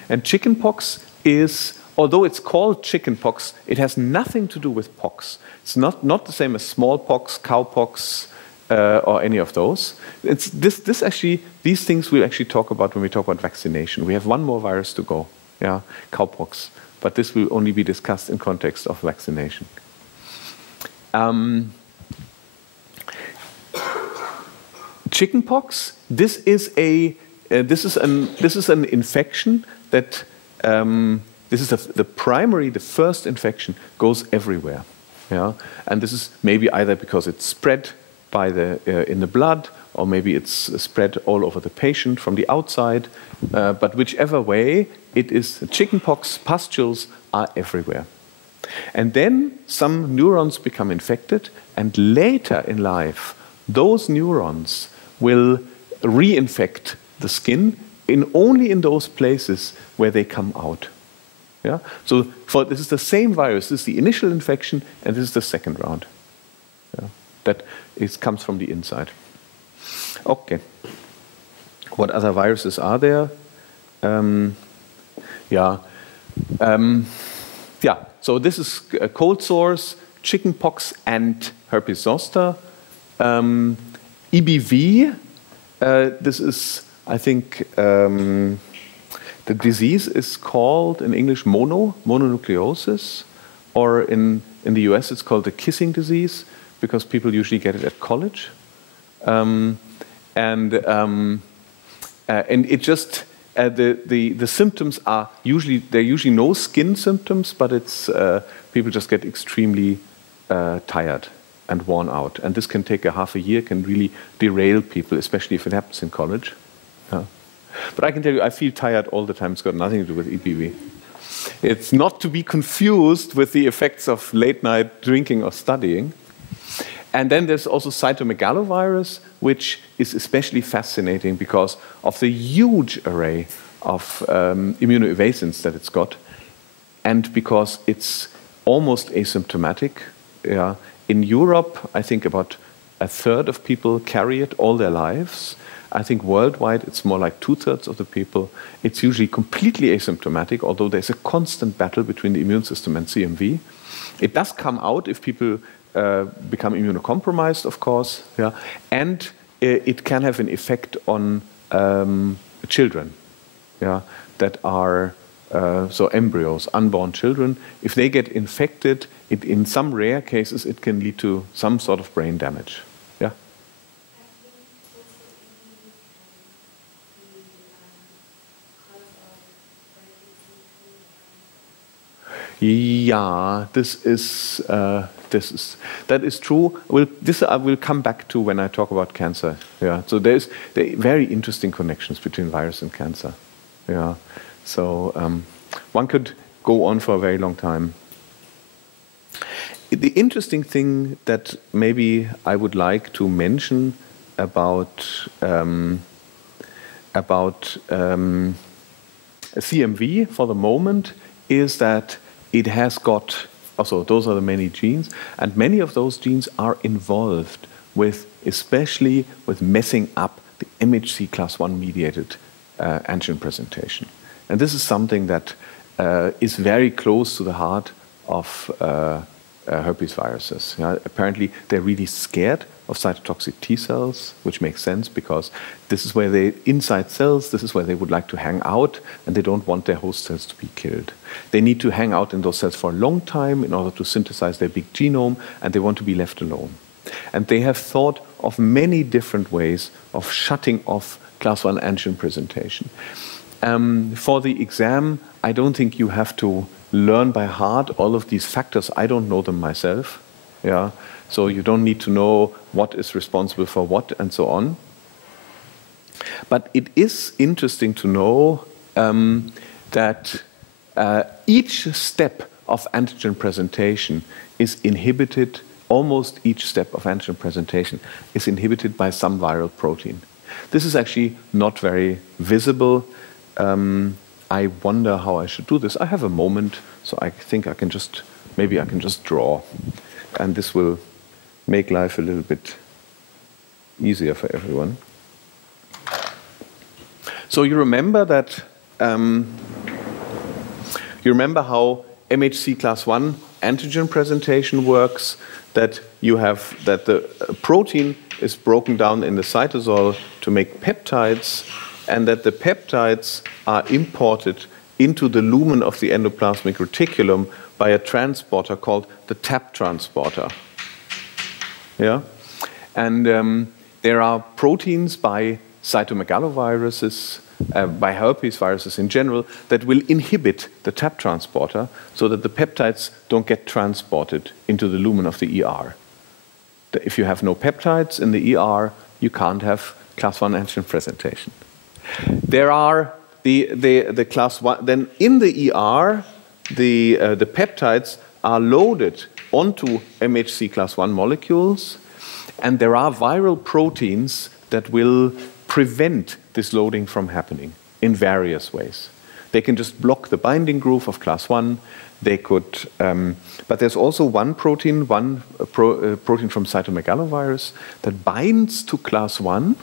And chickenpox is, although it's called chickenpox, it has nothing to do with pox. It's not the same as smallpox, cowpox, or any of those. It's these things we'll actually talk about when we talk about vaccination. We have one more virus to go, yeah, cowpox. But this will only be discussed in context of vaccination. Chickenpox. This is an infection that this is the first infection goes everywhere. Yeah, and this is maybe either because it's spread by in the blood, or maybe it's spread all over the patient from the outside. But whichever way it is, chickenpox pustules are everywhere. And then some neurons become infected, and later in life, those neurons will reinfect the skin only in those places where they come out. Yeah? So this is the same virus. This is the initial infection, and this is the second round. Yeah? That comes from the inside. Okay. What other viruses are there? So this is a cold sores, chickenpox, and herpes zoster. EBV, this is, I think, the disease is called in English mononucleosis, or in the US it's called the kissing disease, because people usually get it at college. And it just the symptoms are usually no skin symptoms, but it's people just get extremely tired and worn out, and this can take half a year, can really derail people, especially if it happens in college. But I can tell you, I feel tired all the time. It's got nothing to do with EBV. It's not to be confused with the effects of late night drinking or studying. And then there's also cytomegalovirus, which is especially fascinating because of the huge array of immunoevasins that it's got, and because it's almost asymptomatic. Yeah. In Europe, I think about a third of people carry it all their lives. I think worldwide it's more like 2/3 of the people. It's usually completely asymptomatic, although there's a constant battle between the immune system and CMV. It does come out if people become immunocompromised, of course, yeah, and it can have an effect on children, yeah, that are so embryos, unborn children. If they get infected, in some rare cases, it can lead to some sort of brain damage. Yeah. Yeah, that is true. This I will come back to when I talk about cancer. Yeah, so there are very interesting connections between virus and cancer. Yeah, so one could go on for a very long time. The interesting thing that maybe I would like to mention about CMV for the moment is that it has got, also those are the many genes, and many of those genes are involved with, especially with messing up the MHC class I mediated antigen presentation. And this is something that is very close to the heart of herpes viruses. Yeah, apparently, they're really scared of cytotoxic T cells, which makes sense because this is where inside cells, this is where they would like to hang out, and they don't want their host cells to be killed. They need to hang out in those cells for a long time in order to synthesize their big genome, and they want to be left alone. And they have thought of many different ways of shutting off class I antigen presentation. For the exam, I don't think you have to learn by heart all of these factors. I don't know them myself. Yeah, so you don't need to know what is responsible for what and so on. But it is interesting to know that each step of antigen presentation is inhibited. Almost each step of antigen presentation is inhibited by some viral protein. This is actually not very visible. I wonder how I should do this. I have a moment, so I think maybe I can just draw. And this will make life a little bit easier for everyone. So you remember that, you remember how MHC class I antigen presentation works, that the protein is broken down in the cytosol to make peptides, and that the peptides are imported into the lumen of the endoplasmic reticulum by a transporter called the TAP transporter. Yeah? And there are proteins by cytomegaloviruses, by herpes viruses in general, that will inhibit the TAP transporter so that the peptides don't get transported into the lumen of the ER. If you have no peptides in the ER, you can't have class I antigen presentation. There are the class I, then in the ER, the peptides are loaded onto MHC class I molecules, and there are viral proteins that will prevent this loading from happening in various ways. They can just block the binding groove of class 1. They could, but there's also one protein, protein from cytomegalovirus that binds to class 1,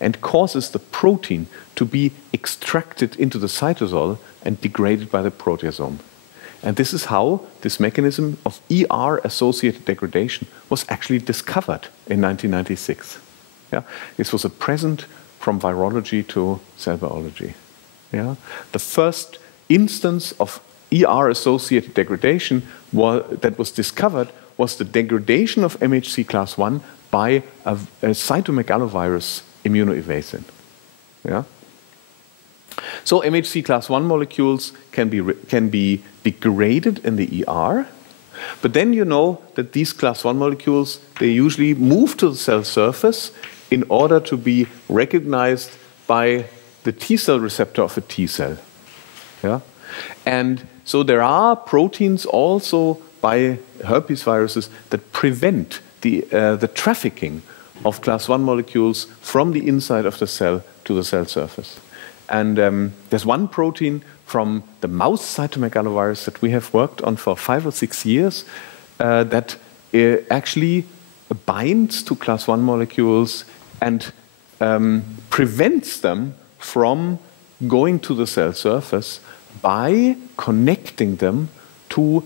and causes the protein to be extracted into the cytosol and degraded by the proteasome. And this is how this mechanism of ER-associated degradation was actually discovered in 1996. Yeah? This was a present from virology to cell biology. Yeah? The first instance of ER-associated degradation that was discovered was the degradation of MHC class 1 by a cytomegalovirus immunoevasion. Yeah? So MHC class 1 molecules can be degraded in the ER, but then you know that these class 1 molecules, they usually move to the cell surface in order to be recognized by the T cell receptor of a T cell. Yeah? And so there are proteins also by herpes viruses that prevent the trafficking of class 1 molecules from the inside of the cell to the cell surface. And there's one protein from the mouse cytomegalovirus that we have worked on for 5 or 6 years that actually binds to class 1 molecules and prevents them from going to the cell surface by connecting them to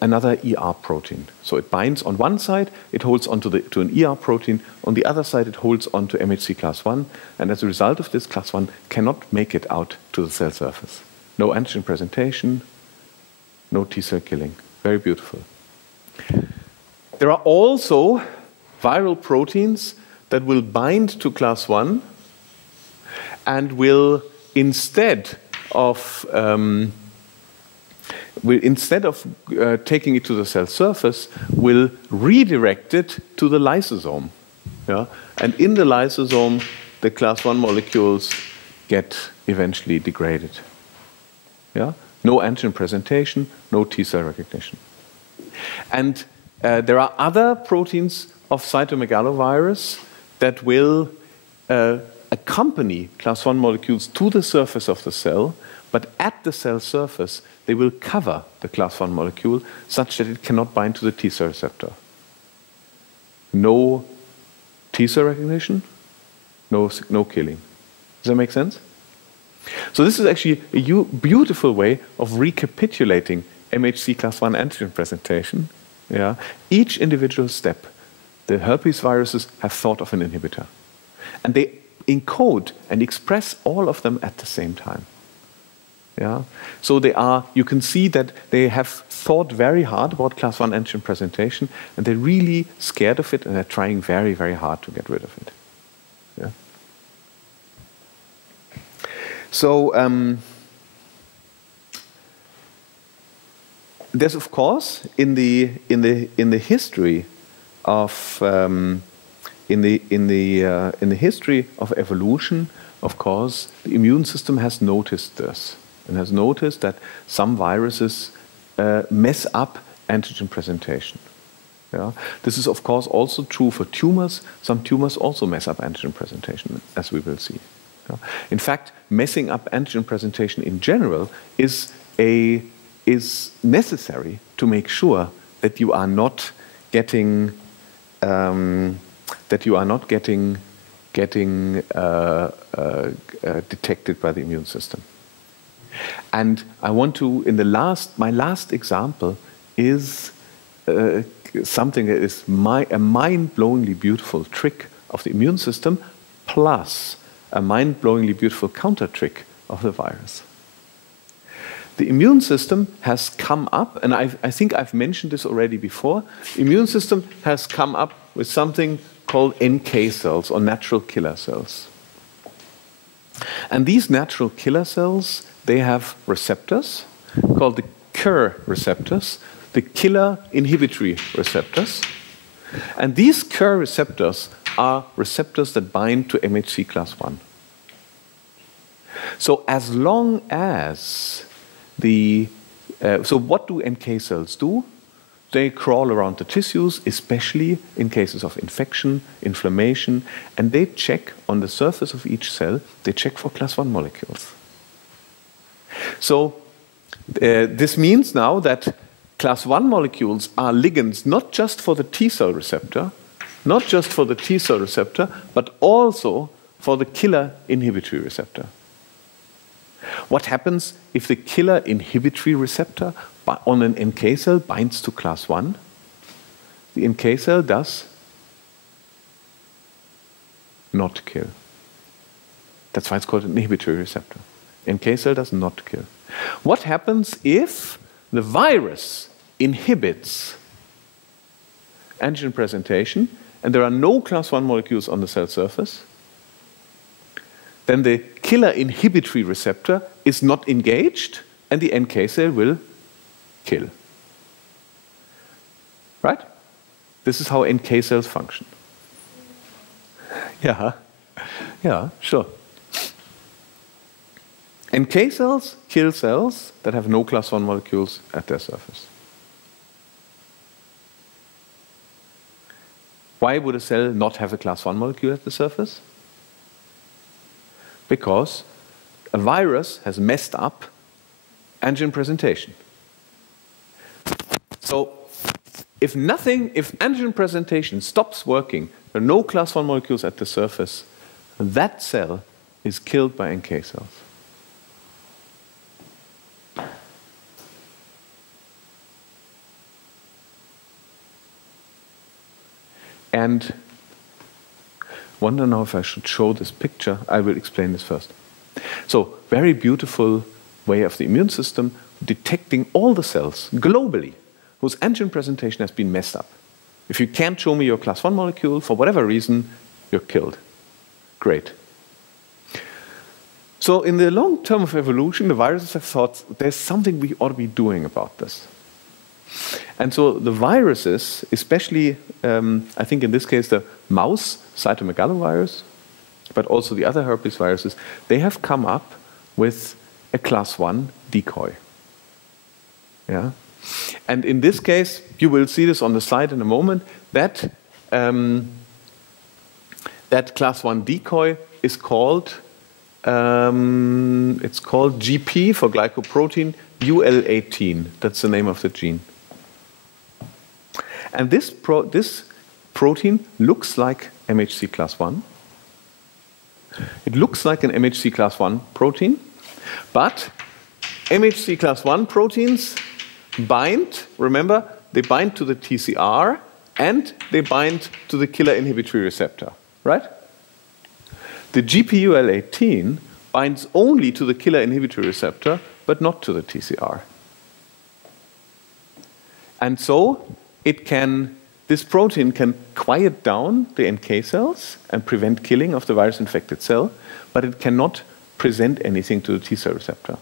another ER protein. So it binds on one side, it holds onto to an ER protein, on the other side it holds onto MHC class 1, and as a result of this, class 1 cannot make it out to the cell surface. No antigen presentation, no T cell killing. Very beautiful. There are also viral proteins that will bind to class 1 and will instead of taking it to the cell surface, will redirect it to the lysosome. Yeah? And in the lysosome, the class 1 molecules get eventually degraded. Yeah? No antigen presentation, no T cell recognition. And there are other proteins of cytomegalovirus that will accompany class 1 molecules to the surface of the cell, but at the cell surface, they will cover the class 1 molecule such that it cannot bind to the T cell receptor. No T cell recognition, no killing. Does that make sense? So this is actually a beautiful way of recapitulating MHC class 1 antigen presentation. Yeah? Each individual step, the herpes viruses have thought of an inhibitor. And they encode and express all of them at the same time. Yeah? So you can see that they have thought very hard about class 1 antigen presentation, and they're really scared of it, and they're trying very, very hard to get rid of it. Yeah? So there's of course in the history of in the history of evolution, of course, the immune system has noticed this. And has noticed that some viruses mess up antigen presentation. Yeah? This is, of course, also true for tumors. Some tumors also mess up antigen presentation, as we will see. Yeah? In fact, messing up antigen presentation in general is necessary to make sure that you are not getting detected by the immune system. And I want to, my last example is something that is a mind-blowingly beautiful trick of the immune system, plus a mind-blowingly beautiful counter trick of the virus. The immune system has come up, and I think I've mentioned this already before, the immune system has come up with something called NK cells, or natural killer cells. And these natural killer cells, they have receptors called the KIR receptors, the killer inhibitory receptors. And these KIR receptors are receptors that bind to MHC class 1. So as long as so what do NK cells do? they crawl around the tissues, especially in cases of infection, inflammation, and they check on the surface of each cell, they check for class 1 molecules. So this means now that class 1 molecules are ligands not just for the T cell receptor, but also for the killer inhibitory receptor. What happens if the killer inhibitory receptor on an NK cell binds to class 1? The NK cell does not kill. That's why it's called an inhibitory receptor. NK cell does not kill. What happens if the virus inhibits antigen presentation and there are no class 1 molecules on the cell surface? Then the killer inhibitory receptor is not engaged and the NK cell will kill. Right? This is how NK cells function. Yeah, sure. NK cells kill cells that have no class 1 molecules at their surface. Why would a cell not have a class 1 molecule at the surface? Because a virus has messed up antigen presentation. So if antigen presentation stops working, there are no class 1 molecules at the surface, that cell is killed by NK cells. And wonder now if I should show this picture. I will explain this first. So, very beautiful way of the immune system detecting all the cells globally whose antigen presentation has been messed up. If you can't show me your class 1 molecule, for whatever reason, you're killed. Great. So in the long term of evolution, the viruses have thought there's something we ought to be doing about this. And so the viruses, especially, I think in this case, the mouse cytomegalovirus, but also the other herpes viruses, they have come up with a class 1 decoy. Yeah? And in this case, you will see this on the slide in a moment, that, that class 1 decoy is called, it's called GP for glycoprotein UL18. That's the name of the gene. And this protein looks like MHC class 1. It looks like an MHC class 1 protein, but MHC class 1 proteins bind, remember, they bind to the TCR and they bind to the killer inhibitory receptor, right? The GPUL18 binds only to the killer inhibitory receptor, but not to the TCR. And so this protein can quiet down the NK cells and prevent killing of the virus-infected cell, but it cannot present anything to the T cell receptor.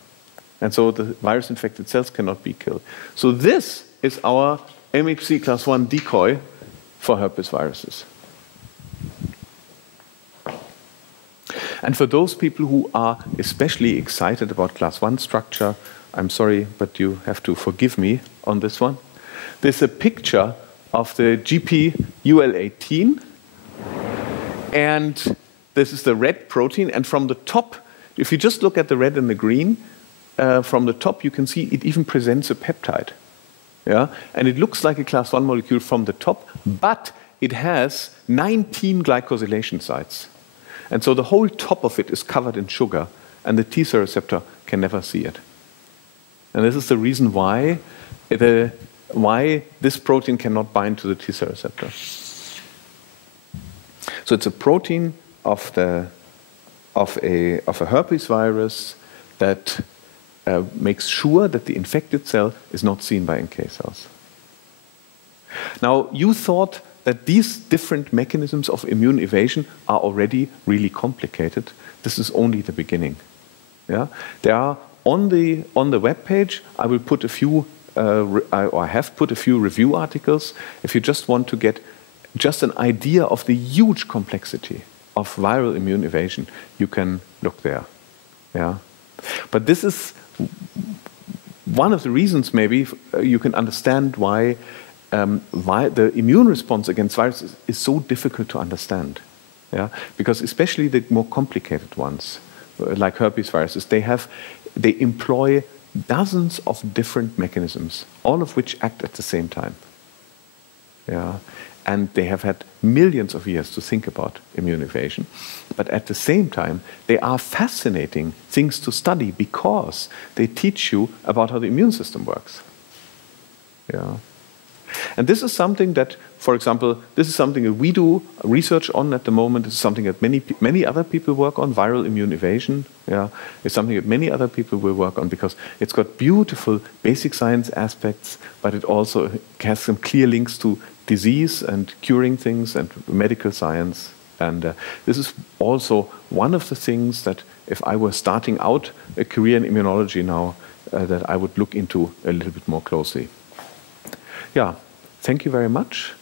And so the virus-infected cells cannot be killed. So this is our MHC class 1 decoy for herpes viruses. And for those people who are especially excited about class 1 structure, I'm sorry, but you have to forgive me on this one. There's a picture of the GPUL18, and this is the red protein, and from the top, if you just look at the red and the green, from the top you can see it even presents a peptide. Yeah? And it looks like a class 1 molecule from the top, but it has 19 glycosylation sites. And so the whole top of it is covered in sugar, and the T cell receptor can never see it. And this is the reason why this protein cannot bind to the T cell receptor. So it's a protein of a herpes virus that makes sure that the infected cell is not seen by NK cells. Now, you thought that these different mechanisms of immune evasion are already really complicated. This is only the beginning. Yeah? There are on the web page, I will put a few I have put a few review articles. If you just want to get just an idea of the huge complexity of viral immune evasion, you can look there. Yeah? But this is one of the reasons maybe you can understand why why the immune response against viruses is so difficult to understand. Yeah? Because especially the more complicated ones, like herpes viruses, they employ dozens of different mechanisms, all of which act at the same time. Yeah. And they have had millions of years to think about immune evasion. But at the same time, they are fascinating things to study because they teach you about how the immune system works. Yeah. And this is something that, for example, this is something that we do research on at the moment. It's something that many other people work on. Viral immune evasion, yeah, it's something that many other people will work on because it's got beautiful basic science aspects, but it also has some clear links to disease and curing things and medical science. And this is also one of the things that if I were starting out a career in immunology now, that I would look into a little bit more closely. Yeah, thank you very much.